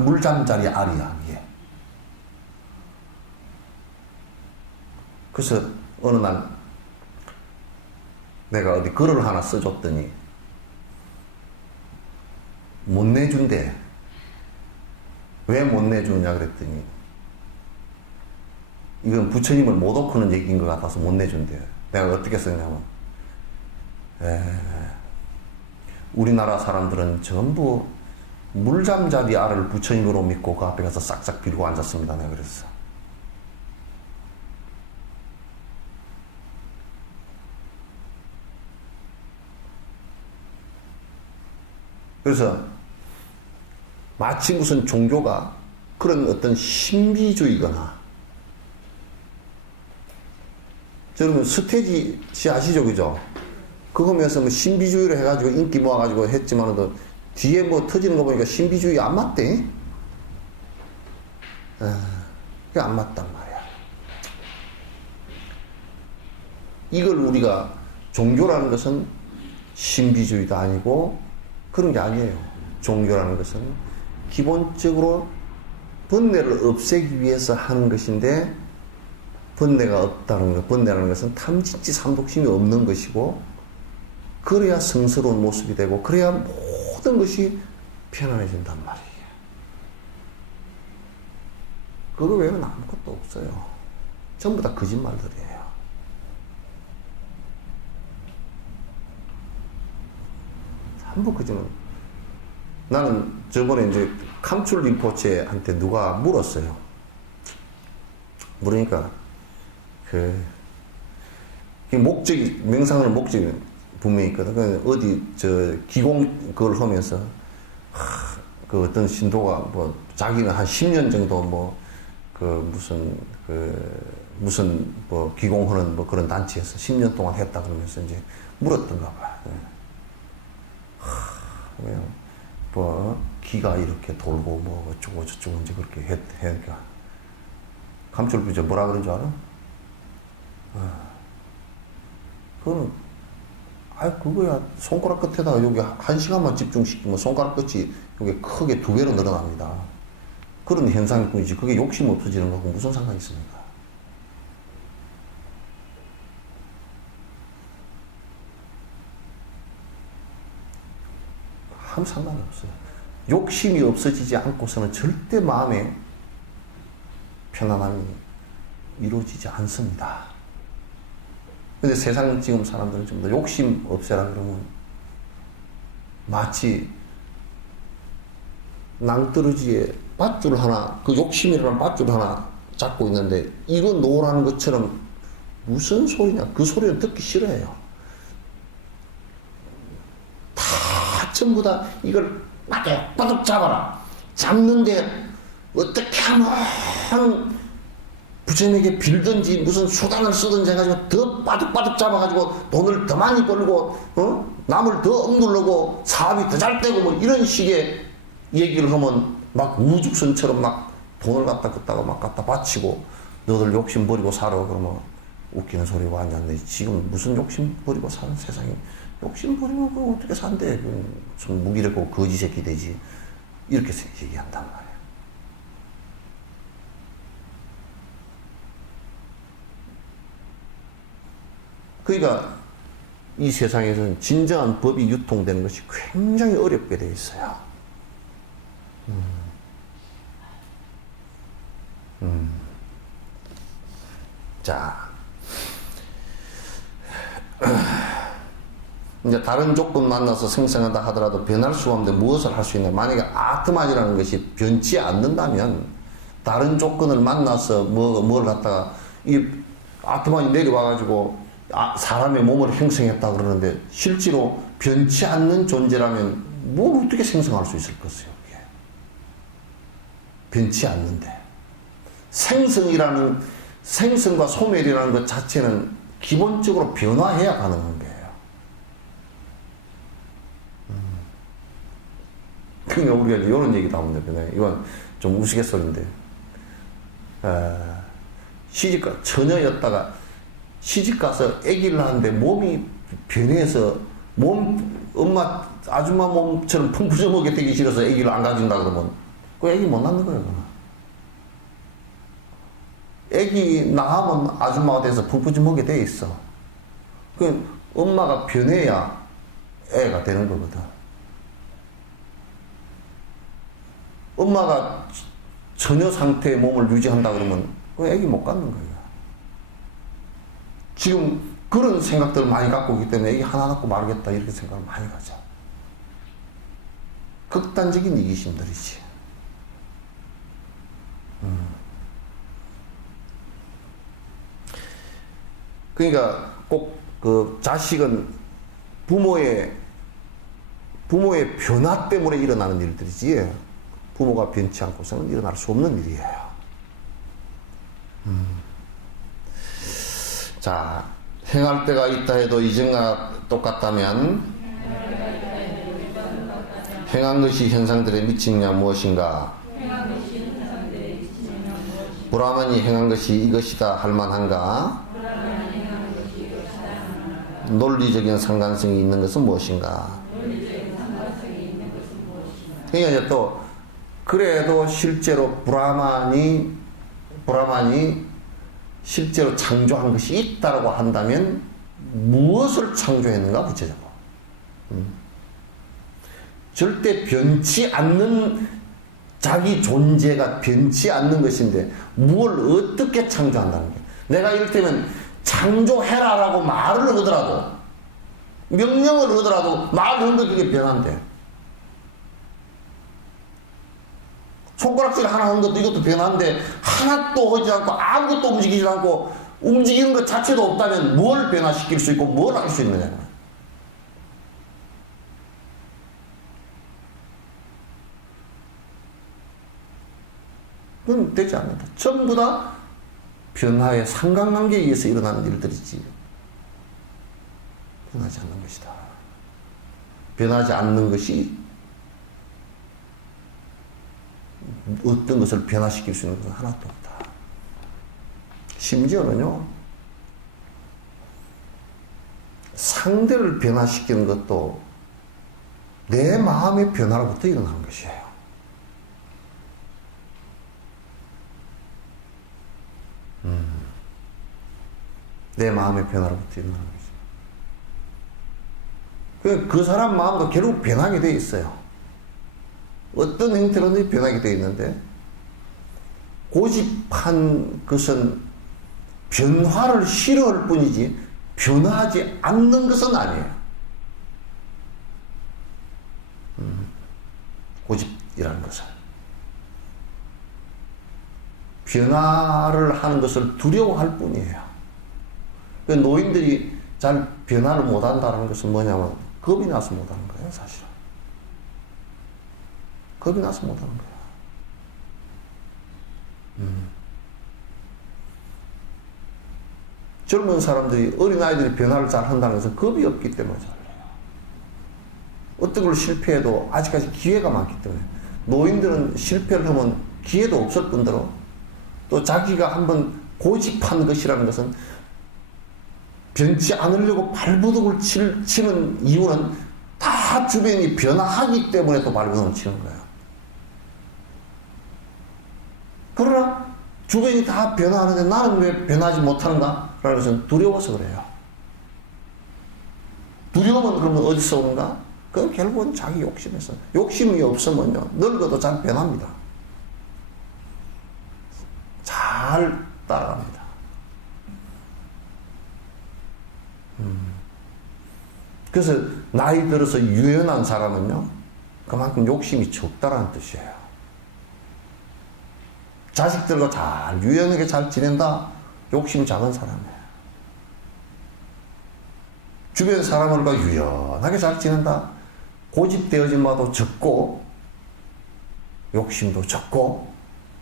물잠자리 알이야, 이게. 그래서 어느 날 내가 어디 글을 하나 써줬더니 못 내준대. 왜 못 내주냐 그랬더니 이건 부처님을 못 엎는 얘기인 것 같아서 못 내준대. 내가 어떻게 썼냐면 우리나라 사람들은 전부 물잠자리 알을 부처님으로 믿고 그 앞에 가서 싹싹 빌고 앉았습니다. 내가 그랬어. 그래서 마치 무슨 종교가 그런 어떤 신비주의거나, 저러면 스테지 씨 아시죠? 그죠? 그거면서 뭐 신비주의로 해가지고 인기 모아가지고 했지만은 뒤에 뭐 터지는 거 보니까 신비주의 안 맞대. 그게 안 맞단 말이야. 이걸 우리가 종교라는 것은 신비주의도 아니고 그런 게 아니에요. 종교라는 것은 기본적으로 번뇌를 없애기 위해서 하는 것인데, 번뇌가 없다는 것, 번뇌라는 것은 탐진치 삼독심이 없는 것이고, 그래야 성스러운 모습이 되고, 그래야 모든 것이 편안해진단 말이에요. 그거 외에는 아무것도 없어요. 전부 다 거짓말들이에요. 전부 거짓말. 나는 저번에 이제 캄출 림포체한테 누가 물었어요. 물으니까 목적이, 명상을 목적이 분명히 있거든. 어디 기공 그걸 하면서 그 어떤 신도가 뭐 자기는 한 10년 정도 무슨 기공하는 뭐 그런 단체에서 10년 동안 했다 그러면서 이제 물었던가 봐. 기가 이렇게 돌고 뭐 어쩌고 저쩌고 이제 그렇게 해니까 감출부제 뭐라 그런 줄 알아? 그거는 그거야 손가락 끝에다가 여기 1시간만 집중시키면 손가락 끝이 여기 크게 2배로 늘어납니다. 그런 현상일 뿐이지 그게 욕심 없어지는 거하고 무슨 상관이 있습니까? 아무 상관이 없어요. 욕심이 없어지지 않고서는 절대 마음에 편안함이 이루어지지 않습니다. 근데 세상 지금 사람들은 좀 더 욕심 없애라 그러면 마치 낭떠러지에 밧줄 하나, 그 욕심이라는 밧줄 하나 잡고 있는데 이거 놓으라는 것처럼 무슨 소리냐? 그 소리는 듣기 싫어해요. 다 전부 다 이걸 바둑 잡아라. 잡는데 어떻게 하면 부처님에게 빌든지 무슨 수단을 쓰든지 해가지고 더 바둑 잡아가지고 돈을 더 많이 벌고 남을 더 억누르고 사업이 더 잘 되고 뭐 이런 식의 얘기를 하면 막 우죽순처럼 막 돈을 갖다 긋다가 막 갖다 바치고 너들 욕심 버리고 살아 그러면 웃기는 소리가 앉았네. 지금 무슨 욕심 버리고 사는 세상에 욕심 버리면 그럼 어떻게 산대? 무슨 무기력고 거지 새끼 되지. 이렇게 얘기한단 말이야. 그러니까 이 세상에서는 진정한 법이 유통되는 것이 굉장히 어렵게 되어 있어요. 자, 이제 다른 조건 만나서 생생하다 하더라도 변할 수가 없는데 무엇을 할 수 있냐? 만약에 아트만이라는 것이 변치 않는다면 다른 조건을 만나서 뭘 갖다가 이 아트만이 내려와가지고 사람의 몸을 형성했다 그러는데 실제로 변치 않는 존재라면 뭘 어떻게 생성할 수 있을 것이요? 변치 않는데 생성과 소멸이라는 것 자체는 기본적으로 변화해야 가능한 거예요. 그러니까 우리가 이런 얘기도 하면 되네. 이건 좀 우스갯소리인데 시집가 처녀였다가 시집가서 아기를 낳는데 몸이 변해서 엄마 아줌마 몸처럼 풍부정하게 되기 싫어서 아기를 안 가진다 그러면 그 아기 못 낳는 거예요. 아기 낳으면 아줌마가 돼서 풍부정하게 돼 있어. 그 엄마가 변해야 애가 되는 거거든. 엄마가 처녀 상태의 몸을 유지한다 그러면 그 애기 못 갖는 거예요. 지금 그런 생각들을 많이 갖고 있기 때문에 애기 하나 갖고 말겠다 이렇게 생각을 많이 가죠. 극단적인 이기심들이지. 그러니까 꼭 그 자식은 부모의 변화 때문에 일어나는 일들이지 부모가 변치 않고서는 일어날 수 없는 일이에요. 자, 행할 때가 있다 해도 이전과 똑같다면 행한 것이 현상들에 미치느냐 무엇인가? 브라만이 행한 것이 이것이다 할 만한가? 논리적인 상관성이 있는 것은 무엇인가? 그러니까 또 그래도 실제로 브라만이 실제로 창조한 것이 있다고 한다면 무엇을 창조했는가 구체적으로? 절대 변치 않는 자기 존재가 변치 않는 것인데 뭘 어떻게 창조한다는 거예요? 내가 이를테면 창조해라라고 말을 하더라도 명령을 하더라도 말을 하는데 그게 변한대. 손가락질 하나 하는 것도 이것도 변한데 하나도 하지 않고 아무것도 움직이지 않고 움직이는 것 자체도 없다면 뭘 변화시킬 수 있고 뭘 할 수 있느냐. 그건 되지 않는다. 전부 다 변화의 상관관계에 의해서 일어나는 일들이지 변하지 않는 것이다. 변하지 않는 것이 어떤 것을 변화시킬 수 있는 것은 하나도 없다. 심지어는요, 상대를 변화시키는 것도 내 마음의 변화로부터 일어나는 것이에요. 내 마음의 변화로부터 일어나는 거죠. 그 사람 마음도 결국 변하게 돼 있어요. 어떤 형태로든 변하게 돼 있는데 고집한 것은 변화를 싫어할 뿐이지 변화하지 않는 것은 아니에요. 고집이라는 것은 변화를 하는 것을 두려워할 뿐이에요. 그 노인들이 잘 변화를 못한다는 것은 뭐냐면 겁이 나서 못하는 거예요, 사실은. 겁이 나서 못하는 거예요. 젊은 사람들이, 어린아이들이 변화를 잘 한다는 것은 겁이 없기 때문에 잘해요. 어떤 걸 실패해도 아직까지 기회가 많기 때문에. 노인들은 실패를 하면 기회도 없을 뿐더러 또 자기가 한번 고집한 것이라는 것은 변치 않으려고 발버둥을 치는 이유는 다 주변이 변화하기 때문에 또 발버둥을 치는 거예요. 그러나 주변이 다 변화하는데 나는 왜 변하지 못하는가? 라는 것은 두려워서 그래요. 두려움은 그러면 어디서 오는가? 그건 결국은 자기 욕심에서. 욕심이 없으면요, 늙어도 잘 변합니다. 잘 따라갑니다. 그래서 나이 들어서 유연한 사람은요, 그만큼 욕심이 적다라는 뜻이에요. 자식들과 잘 유연하게 잘 지낸다, 욕심이 작은 사람이에요. 주변 사람들과 유연하게 잘 지낸다, 고집되어진 바도 적고 욕심도 적고,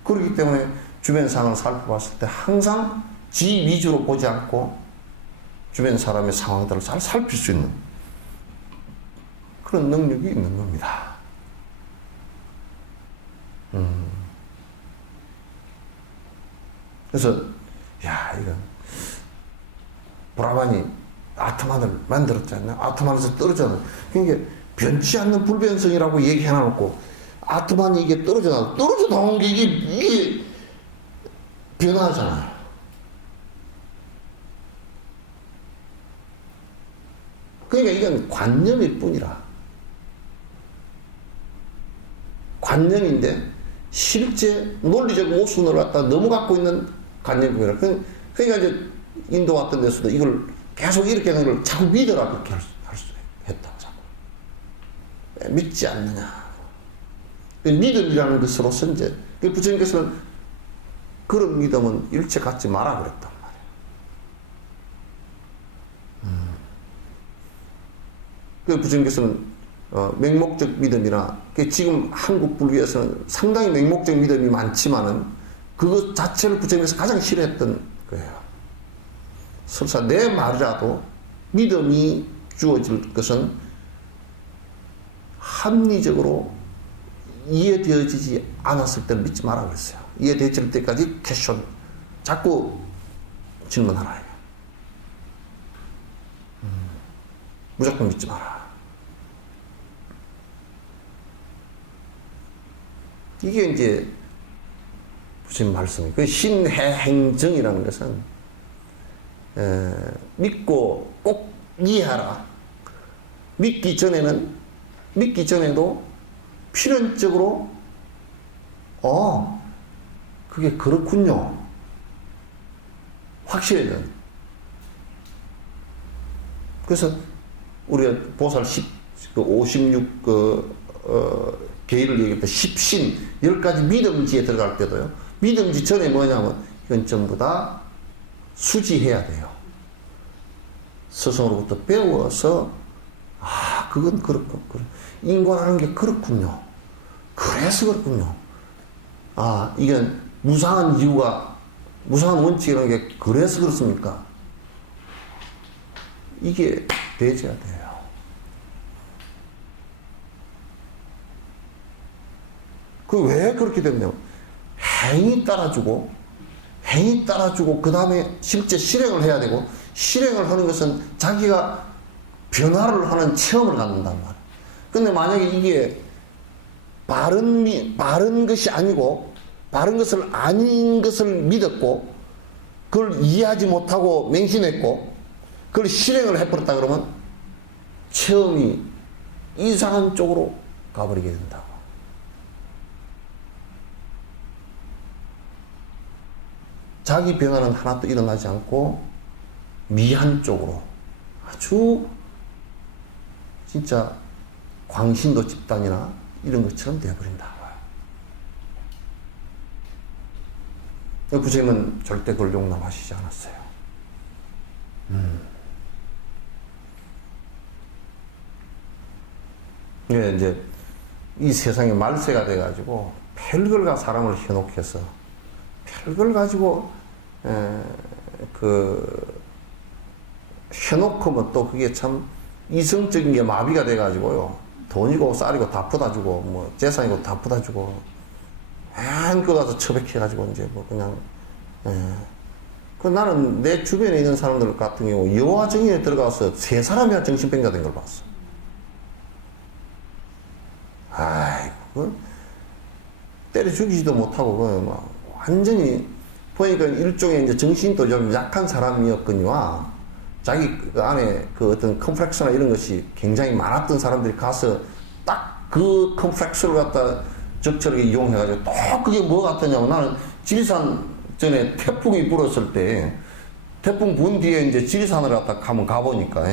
그렇기 때문에 주변 상황을 살펴봤을 때 항상 지 위주로 보지 않고 주변 사람의 상황들을 잘 살필 수 있는 그런 능력이 있는 겁니다. 그래서 이건 브라반이 아트만을 만들었잖아요. 아트만에서 떨어졌잖아요. 그러니까 변치 않는 불변성이라고 얘기해놓고 아트만이 이게 떨어져 나온 게 이게 변화하잖아요. 그러니까 이건 관념일 뿐이라. 관념인데 실제 논리적 모순을 갖다 넘어갖고 있는 관념이라. 그러니까 이제 인도 같은 데서도 이걸 계속 이렇게 하는 걸 자꾸 믿으라 그렇게 할 수 했다고 자꾸. 믿지 않느냐. 믿음이라는 것으로서 이제 부처님께서는 그런 믿음은 일체 갖지 마라 그랬단 말이에요. 부처님께서는 맹목적 믿음이나 지금 한국 불교에서는 상당히 맹목적 믿음이 많지만은 그것 자체를 부처님께서 가장 싫어했던 거예요. 설사 내 말이라도 믿음이 주어질 것은 합리적으로 이해되어지지 않았을 때는 믿지 마라 그랬어요. 이해되어질 때까지 퀘션 자꾸 질문하라. 무조건 믿지 마라. 이게 이제 부처님 말씀이에요. 그 신해행정이라는 것은 믿고 꼭 이해하라. 믿기 전에도 필연적으로 그게 그렇군요. 확실해야 돼. 그래서 우리가 보살 56 계율을 얘기할 때 10신 10가지 믿음지에 들어갈 때도요. 믿음지 전에 뭐냐면 이건 전부 다 수지해야 돼요. 스승으로부터 배워서 그건 그렇고 인과라는 게 그렇군요. 그래서 그렇군요. 이건 무상한 이유가 무상한 원칙이라는 게 그래서 그렇습니까? 이게 되져야 돼요. 왜 그렇게 됐냐면 행이 따라주고 그 다음에 실제 실행을 해야 되고, 실행을 하는 것은 자기가 변화를 하는 체험을 갖는단 말이에요. 근데 만약에 이게 바른 것이 아니고 바른 것을 아닌 것을 믿었고 그걸 이해하지 못하고 맹신했고 그걸 실행을 해버렸다 그러면 체험이 이상한 쪽으로 가버리게 된다고. 자기 변화는 하나도 일어나지 않고 미한 쪽으로 아주 진짜 광신도 집단이나 이런 것처럼 되어버린다. 부처님은 절대 그걸 용납하시지 않았어요. 이게 이제 이 세상에 말세가 돼가지고 별걸 사람을 현혹해서 별걸 가지고 해놓고면 또 그게 참 이성적인 게 마비가 돼가지고요. 돈이고 쌀이고 다 퍼다주고 뭐 재산이고 다 퍼다주고 한껏 가서 처백해가지고 이제 뭐 그냥 그 나는 내 주변에 있는 사람들 같은 경우 여호와 증인에 들어가서 3사람이나 정신병자 된 걸 봤어. 아이고 그걸 때려 죽이지도 못하고 그냥 막 완전히 보니까 일종의 이제 정신도 좀 약한 사람이었거니와 자기 그 안에 그 어떤 컴플렉스나 이런 것이 굉장히 많았던 사람들이 가서 딱 그 컴플렉스를 갖다 적절하게 이용해가지고 또 그게 뭐 같았냐면 나는 지리산 전에 태풍이 불었을 때 태풍 분 뒤에 이제 지리산을 갖다 가보니까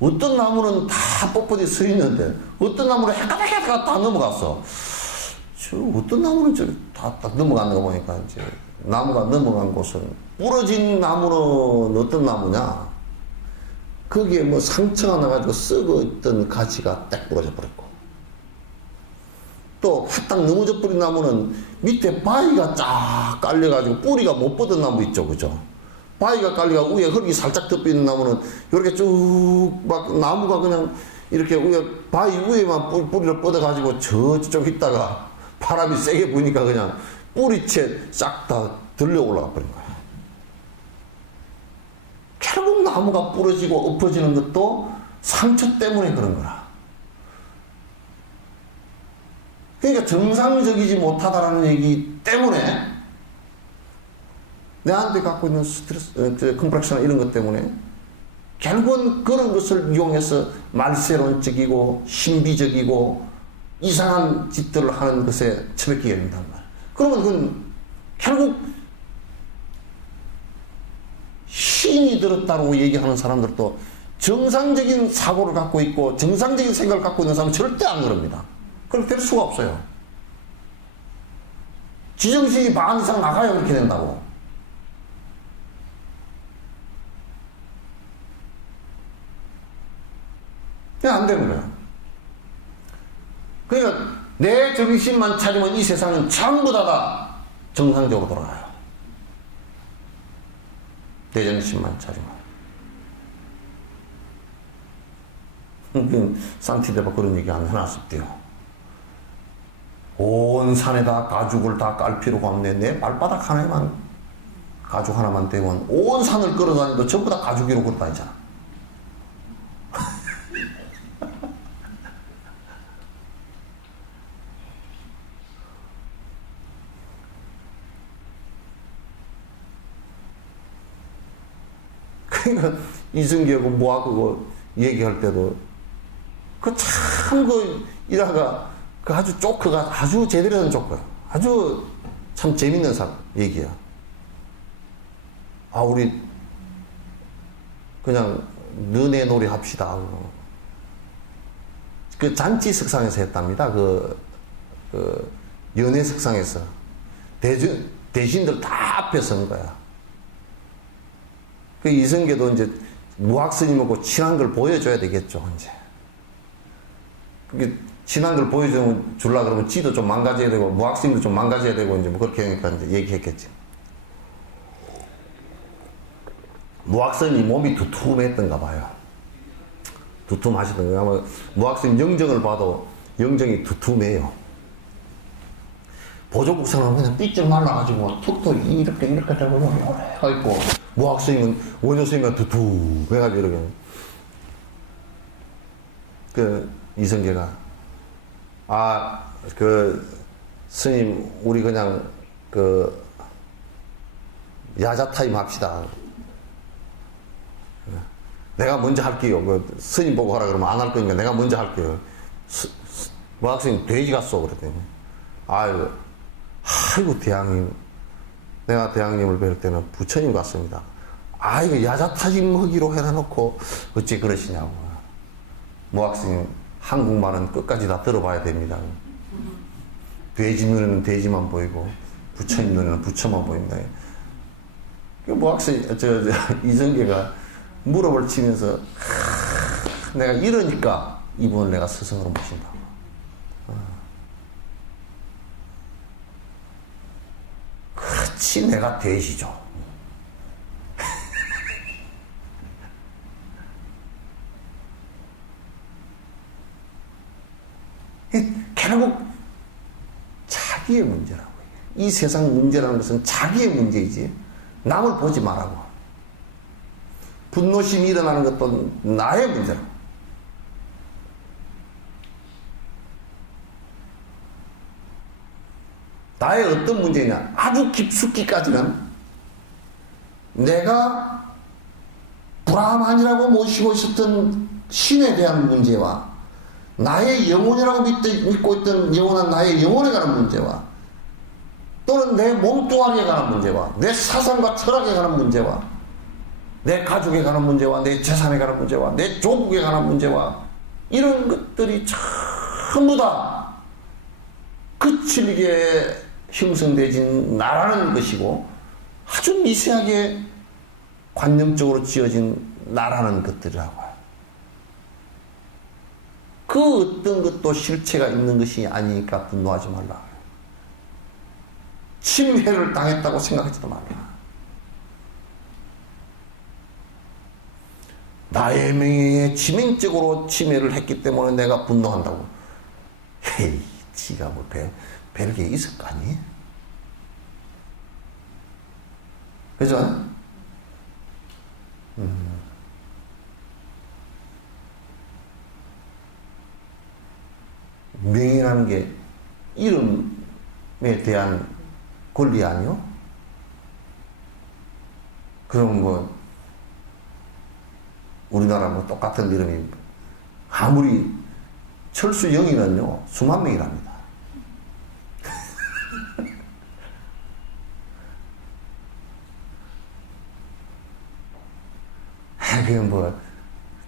어떤 나무는 다 뻣뻣이 서 있는데 어떤 나무는 해가닥해가 다 넘어갔어. 저 어떤 나무는 다 넘어가는 거 보니까 이제 나무가 넘어간 곳은 부러진 나무는 어떤 나무냐? 거기에 뭐 상처가 나가지고 썩어 있던 가지가 딱 부러져 버렸고 또 화딱 넘어져 버린 나무는 밑에 바위가 쫙 깔려가지고 뿌리가 못 뻗은 나무 있죠, 그죠? 바위가 깔려가 위에 흙이 살짝 덮여 있는 나무는 이렇게 쭉 막 나무가 그냥 이렇게 위에 바위 위에만 뿌리를 뻗어가지고 저쪽 있다가 바람이 세게 부니까 그냥 뿌리채 싹 다 들려 올라가 버린 거야. 결국 나무가 부러지고 엎어지는 것도 상처 때문에 그런 거라. 그러니까 정상적이지 못하다라는 얘기 때문에 내한테 갖고 있는 스트레스, 컴플렉스나 이런 것 때문에 결국은 그런 것을 이용해서 말세론적이고 신비적이고 이상한 짓들을 하는 것에 처박히게 된단 말이야. 그러면 그건 결국 신이 들었다고 얘기하는 사람들도 정상적인 사고를 갖고 있고 정상적인 생각을 갖고 있는 사람은 절대 안 그럽니다. 그렇게 될 수가 없어요. 지정신이 반 이상 나가야 그렇게 된다고. 그냥 안 되는 거야. 그러니까 내 정신만 차리면 이 세상은 전부 다 정상적으로 돌아가요. 내 정신만 차리면. 산티데바 그런 얘기 안 해놨었대요. 온 산에다 가죽을 다 깔 필요가 없네. 내 발바닥 하나만 가죽 하나만 대면 온 산을 끌어다니도 전부 다 가죽 위로 걸어다니잖아. 그러니까 이승기하고 모아 그거 얘기할 때도 그 참 그 일화가 그 아주 조크가 아주 제대로 된 조크야. 아주 참 재밌는 얘기야. 아 우리 그냥 너네 놀이 합시다. 그 잔치 석상에서 했답니다. 그 연애 석상에서 대신들 다 앞에 선 거야. 그 이성계도 이제 무학스님하고 친한 걸 보여줘야 되겠죠, 이제. 그게 친한 걸 보여주려 그러면 지도 좀 망가져야 되고, 무학스님도 좀 망가져야 되고, 이제 뭐 그렇게 하니까 이제 얘기했겠지. 무학스님 몸이 두툼했던가 봐요. 두툼하시던 거예요. 아마 무학스님 영정을 봐도 영정이 두툼해요. 보조국사는 그냥 삐쩍 말라가지고 툭툭 이렇게 되고 노래가 있고 무학스님은 원효스님은 두툼해가지고 이렇게 그 이성계가 스님 우리 그냥 야자 타임 합시다. 내가 먼저 할게요. 스님 보고 하라 그러면 안 할 거니까 내가 먼저 할게요. 무학스님 돼지 갔어 그랬더니 아이고 대왕님, 내가 대왕님을 뵐 때는 부처님 같습니다. 이거 야자타임 하기로 해놔놓고 어찌 그러시냐고. 무학스님 한국말은 끝까지 다 들어봐야 됩니다. 돼지 눈에는 돼지만 보이고 부처님 눈에는 부처만 보인다. 뭐 학생, 이정계가 무릎을 치면서, 내가 이러니까 이분을 내가 스승으로 모신다고. 그렇지, 내가 돼지죠. 결국 자기의 문제라고. 이 세상 문제라는 것은 자기의 문제이지 남을 보지 말라고. 분노심이 일어나는 것도 나의 문제라고. 나의 어떤 문제냐, 아주 깊숙이까지는 내가 브라만이라고 모시고 있었던 신에 대한 문제와 나의 영혼이라고 믿고 있던 영원한 나의 영혼에 관한 문제와 또는 내 몸뚱아리에 관한 문제와 내 사상과 철학에 관한 문제와 내 가족에 관한 문제와 내 재산에 관한 문제와 내 조국에 관한 문제와 이런 것들이 전부 다 그칠게 형성되진 나라는 것이고 아주 미세하게 관념적으로 지어진 나라는 것들이라고 해요. 그 어떤 것도 실체가 있는 것이 아니니까 분노하지 말라. 침해를 당했다고 생각하지도 말라. 나의 명예에 지명적으로 침해를 했기 때문에 내가 분노한다고. 헤이, 지가 뭐 별게 있을 거 아니? 그죠? 명예라는 게 이름에 대한 권리 아니요? 그럼 뭐 우리나라 뭐 똑같은 이름이 아무리 철수영이는요 수만 명이랍니다. 그게 뭐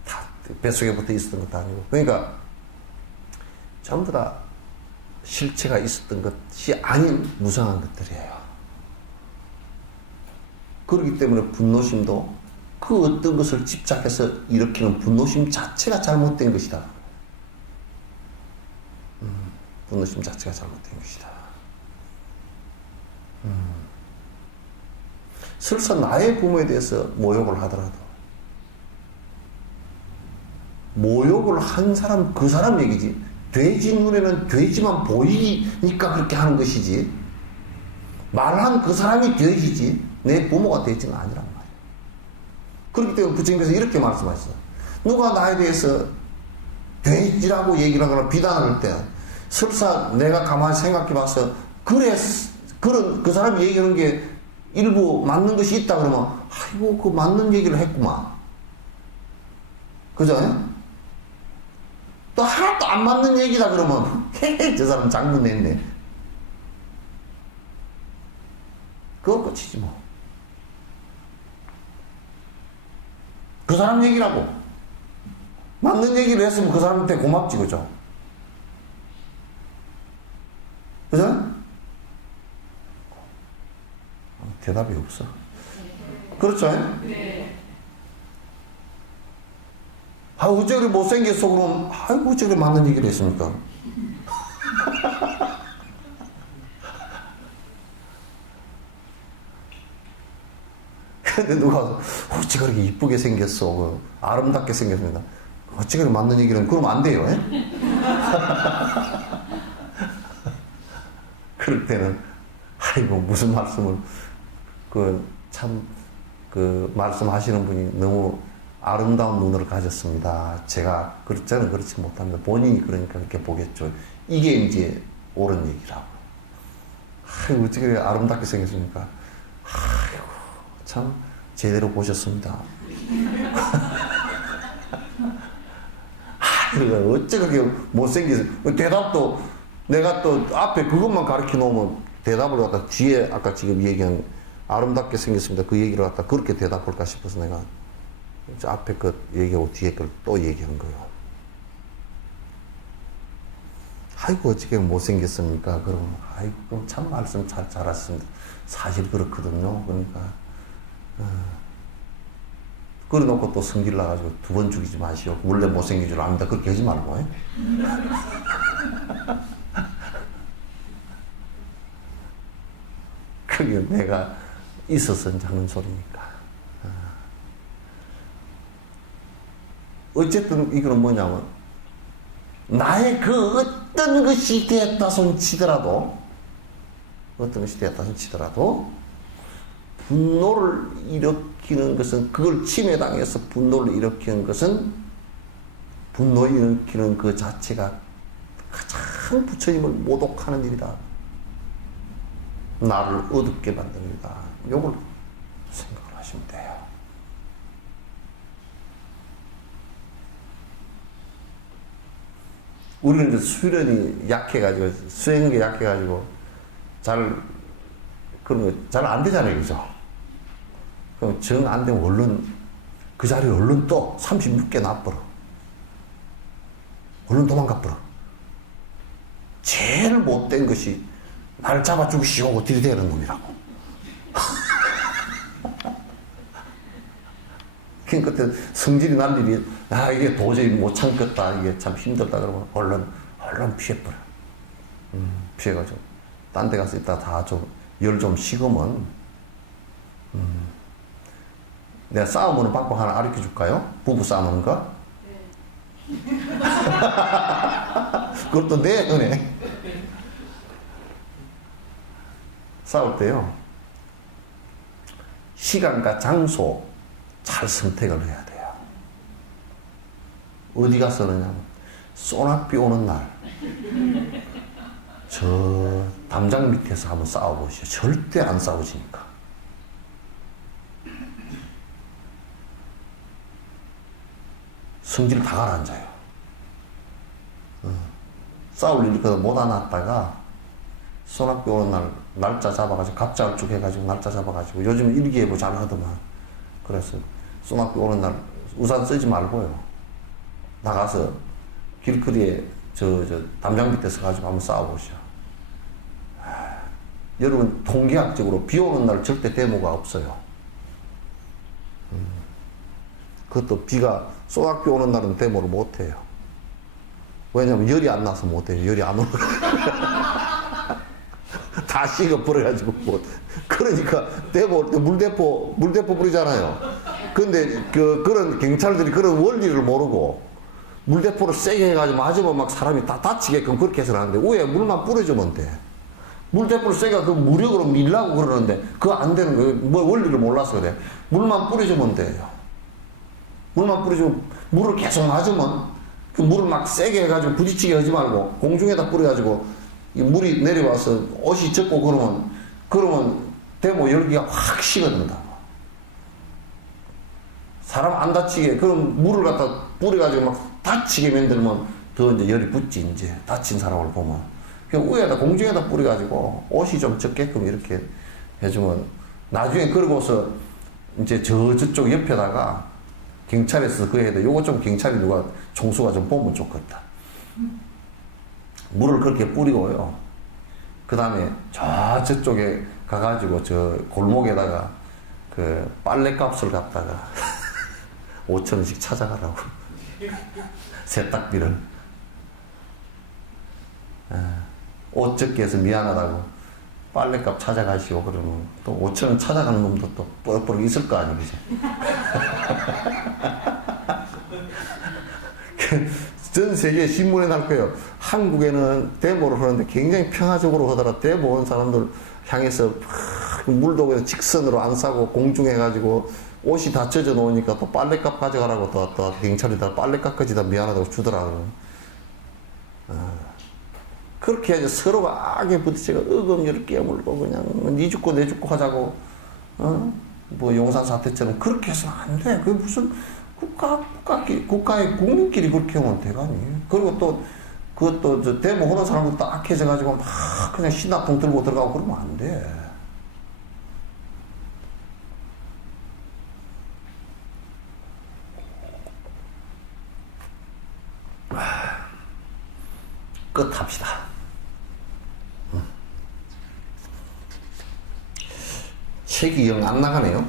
다 뱃속에 붙어 있었던 것도 아니고 그러니까 전부 다 실체가 있었던 것이 아닌 무상한 것들이에요. 그렇기 때문에 분노심도 그 어떤 것을 집착해서 일으키는 분노심 자체가 잘못된 것이다. 분노심 자체가 잘못된 것이다. 설사 나의 부모에 대해서 모욕을 하더라도 모욕을 한 사람 그 사람 얘기지 돼지 눈에는 돼지만 보이니까 그렇게 하는 것이지 말한 그 사람이 돼지지 내 부모가 돼지는 아니란 말이야. 그렇기 때문에 부처님께서 이렇게 말씀하셨어요. 누가 나에 대해서 돼지라고 얘기를 하거나 비난을 할 때 설사 내가 가만히 생각해 봐서 그런 그 사람이 얘기하는 게 일부 맞는 것이 있다 그러면 아이고 그 맞는 얘기를 했구만. 그죠? 또 하나도 안 맞는 얘기다 그러면 헤헤 저 사람 장문 냈네. 그거 끝이지 뭐. 그 사람 얘기라고. 맞는 얘기를 했으면 그 사람한테 고맙지 그죠? 그죠? 대답이 없어. 그렇죠? 네. 아, 어째 그래 못생겼어? 그럼, 아이고, 어째 그래 맞는 얘기를 했습니까? 근데 누가, 어째 그렇게 이쁘게 생겼어? 아름답게 생겼습니다. 어째 그래 맞는 얘기를, 그러면 안 돼요, 그럴 때는, 아이고, 무슨 말씀을, 말씀하시는 분이 너무 아름다운 눈을 가졌습니다. 저는 그렇지 못합니다. 본인이 그러니까 그렇게 보겠죠. 이게 이제 옳은 얘기라고. 아이고, 어떻게 아름답게 생겼습니까? 아이고, 참, 제대로 보셨습니다. 아이고, 어째 그렇게 못생겼어. 대답도, 내가 또 앞에 그것만 가르쳐 놓으면 대답을 갖다 뒤에 아까 지금 얘기한 아름답게 생겼습니다. 그 얘기를 갖다 그렇게 대답할까 싶어서 내가 앞에 그 얘기하고 뒤에 걸 또 얘기한 거예요. 아이고 어떻게 못생겼습니까? 그럼 아이고 참 말씀 잘하셨습니다. 사실 그렇거든요. 그러니까 그래놓고 또 성질 나가지고 2번 죽이지 마시오. 원래 못생긴 줄 압니다. 그렇게 하지 말고. 그게 내가 있어서 하는 소리니까. 어쨌든 이거는 뭐냐면 나의 그 어떤 것이 되었다 손치더라도 분노를 일으키는 것은, 그걸 침해당해서 분노를 일으키는 것은, 분노를 일으키는 그 자체가 가장 부처님을 모독하는 일이다. 나를 어둡게 만듭니다. 요걸 생각을 하시면 돼요. 우리는 이제 수련이 약해가지고, 수행이 약해가지고, 그런 거 잘 안 되잖아요. 그죠? 그럼 정 안 되면 얼른, 그 자리에 얼른 또 36개 놔버려. 얼른 도망가버려. 제일 못된 것이 날 잡아 죽이시오 하고 들이대는 놈이라고. 그때 성질이 날 일이, 이게 도저히 못 참겠다, 이게 참 힘들다 그러면 얼른 피해버려. 피해가지고 딴 데 가서 있다 다 열 좀 식으면, 내가 싸움하는 방법 하나 가르쳐 줄까요? 부부 싸움하는 거? 그것도 내 은혜. 싸울 때요, 시간과 장소 잘 선택을 해야 돼요. 어디 가서 그러냐면, 소낙비 오는 날, 저 담장 밑에서 한번 싸워보시오. 절대 안 싸우시니까. 성질 다 가라앉아요. 싸울 일 있거든 못 안왔다가 소낙비 오는 날 날짜 잡아가지고 갑자을쭉 해가지고 날짜 잡아가지고, 요즘 일기예보 잘 하더만. 그래서 소낙비 오는 날 우산 쓰지 말고요, 나가서 길거리에 저 담장 밑에서 가지고 한번 싸워보시오. 여러분, 통계학적으로 비 오는 날 절대 데모가 없어요. 그것도 비가 소낙비 오는 날은 데모를 못해요. 왜냐면 열이 안 나서 못해요. 열이 안 오는 다 식어버려가지고 못. 그러니까 데모 올 때 물대포 부리잖아요. 근데 그런 경찰들이 그런 원리를 모르고 물대포를 세게 해가지고 맞으면 막 사람이 다 다치게끔 그렇게 해서는 안 돼. 위에 물만 뿌려주면 돼. 물대포를 세게 그 무력으로 밀라고 그러는데 그거 안 되는 거예요. 뭐 원리를 몰라서 그래. 물만 뿌려주면 돼요. 물만 뿌려주면, 물을 계속 맞으면, 그 물을 막 세게 해가지고 부딪히게 하지 말고 공중에다 뿌려가지고 이 물이 내려와서 옷이 젖고 그러면 데모 열기가 확 식어든다. 사람 안 다치게, 그럼 물을 갖다 뿌려가지고 막 다치게 만들면 더 이제 열이 붙지, 이제 다친 사람을 보면. 그냥 위에다, 공중에다 뿌려가지고 옷이 좀 젖게끔 이렇게 해주면, 나중에 그러고서 이제 저쪽 옆에다가 경찰에서 그거 해도 요거 좀 경찰이 누가 총수가 좀 보면 좋겠다. 물을 그렇게 뿌리고요. 그 다음에 저쪽에 가가지고 저 골목에다가 그 빨래 값을 갖다가 5,000원씩 찾아가라고. 세탁비를. 옷 적게 해서 미안하다고 빨래값 찾아가시오. 그러면 또 5,000원 찾아가는 놈도 또 뻘뻘 있을 거 아니겠지. 전 세계 신문에 날 거예요. 한국에는 데모를 하는데 굉장히 평화적으로 하더라. 데모 온 사람들 향해서 물도 그냥 직선으로 안 싸고 공중에 가지고 옷이 다 젖어 놓으니까 또 빨래값 가져가라고 또 경찰이 다 빨래값까지 다 미안하다고 주더라고요. 그렇게 해서 서로가 악에 부딪혀가 어금니를 깨물고 그냥 니 죽고 내 죽고 하자고, 뭐 용산 사태처럼 그렇게 해서는 안 돼. 그게 무슨 국가의 국민끼리 그렇게 하면 대가니. 그리고 또 그것도 저 데모 하는 사람도 딱 해져가지고 막 그냥 신나통 들고 들어가고 그러면 안 돼. 끝합시다. 책이 영 안 나가네요.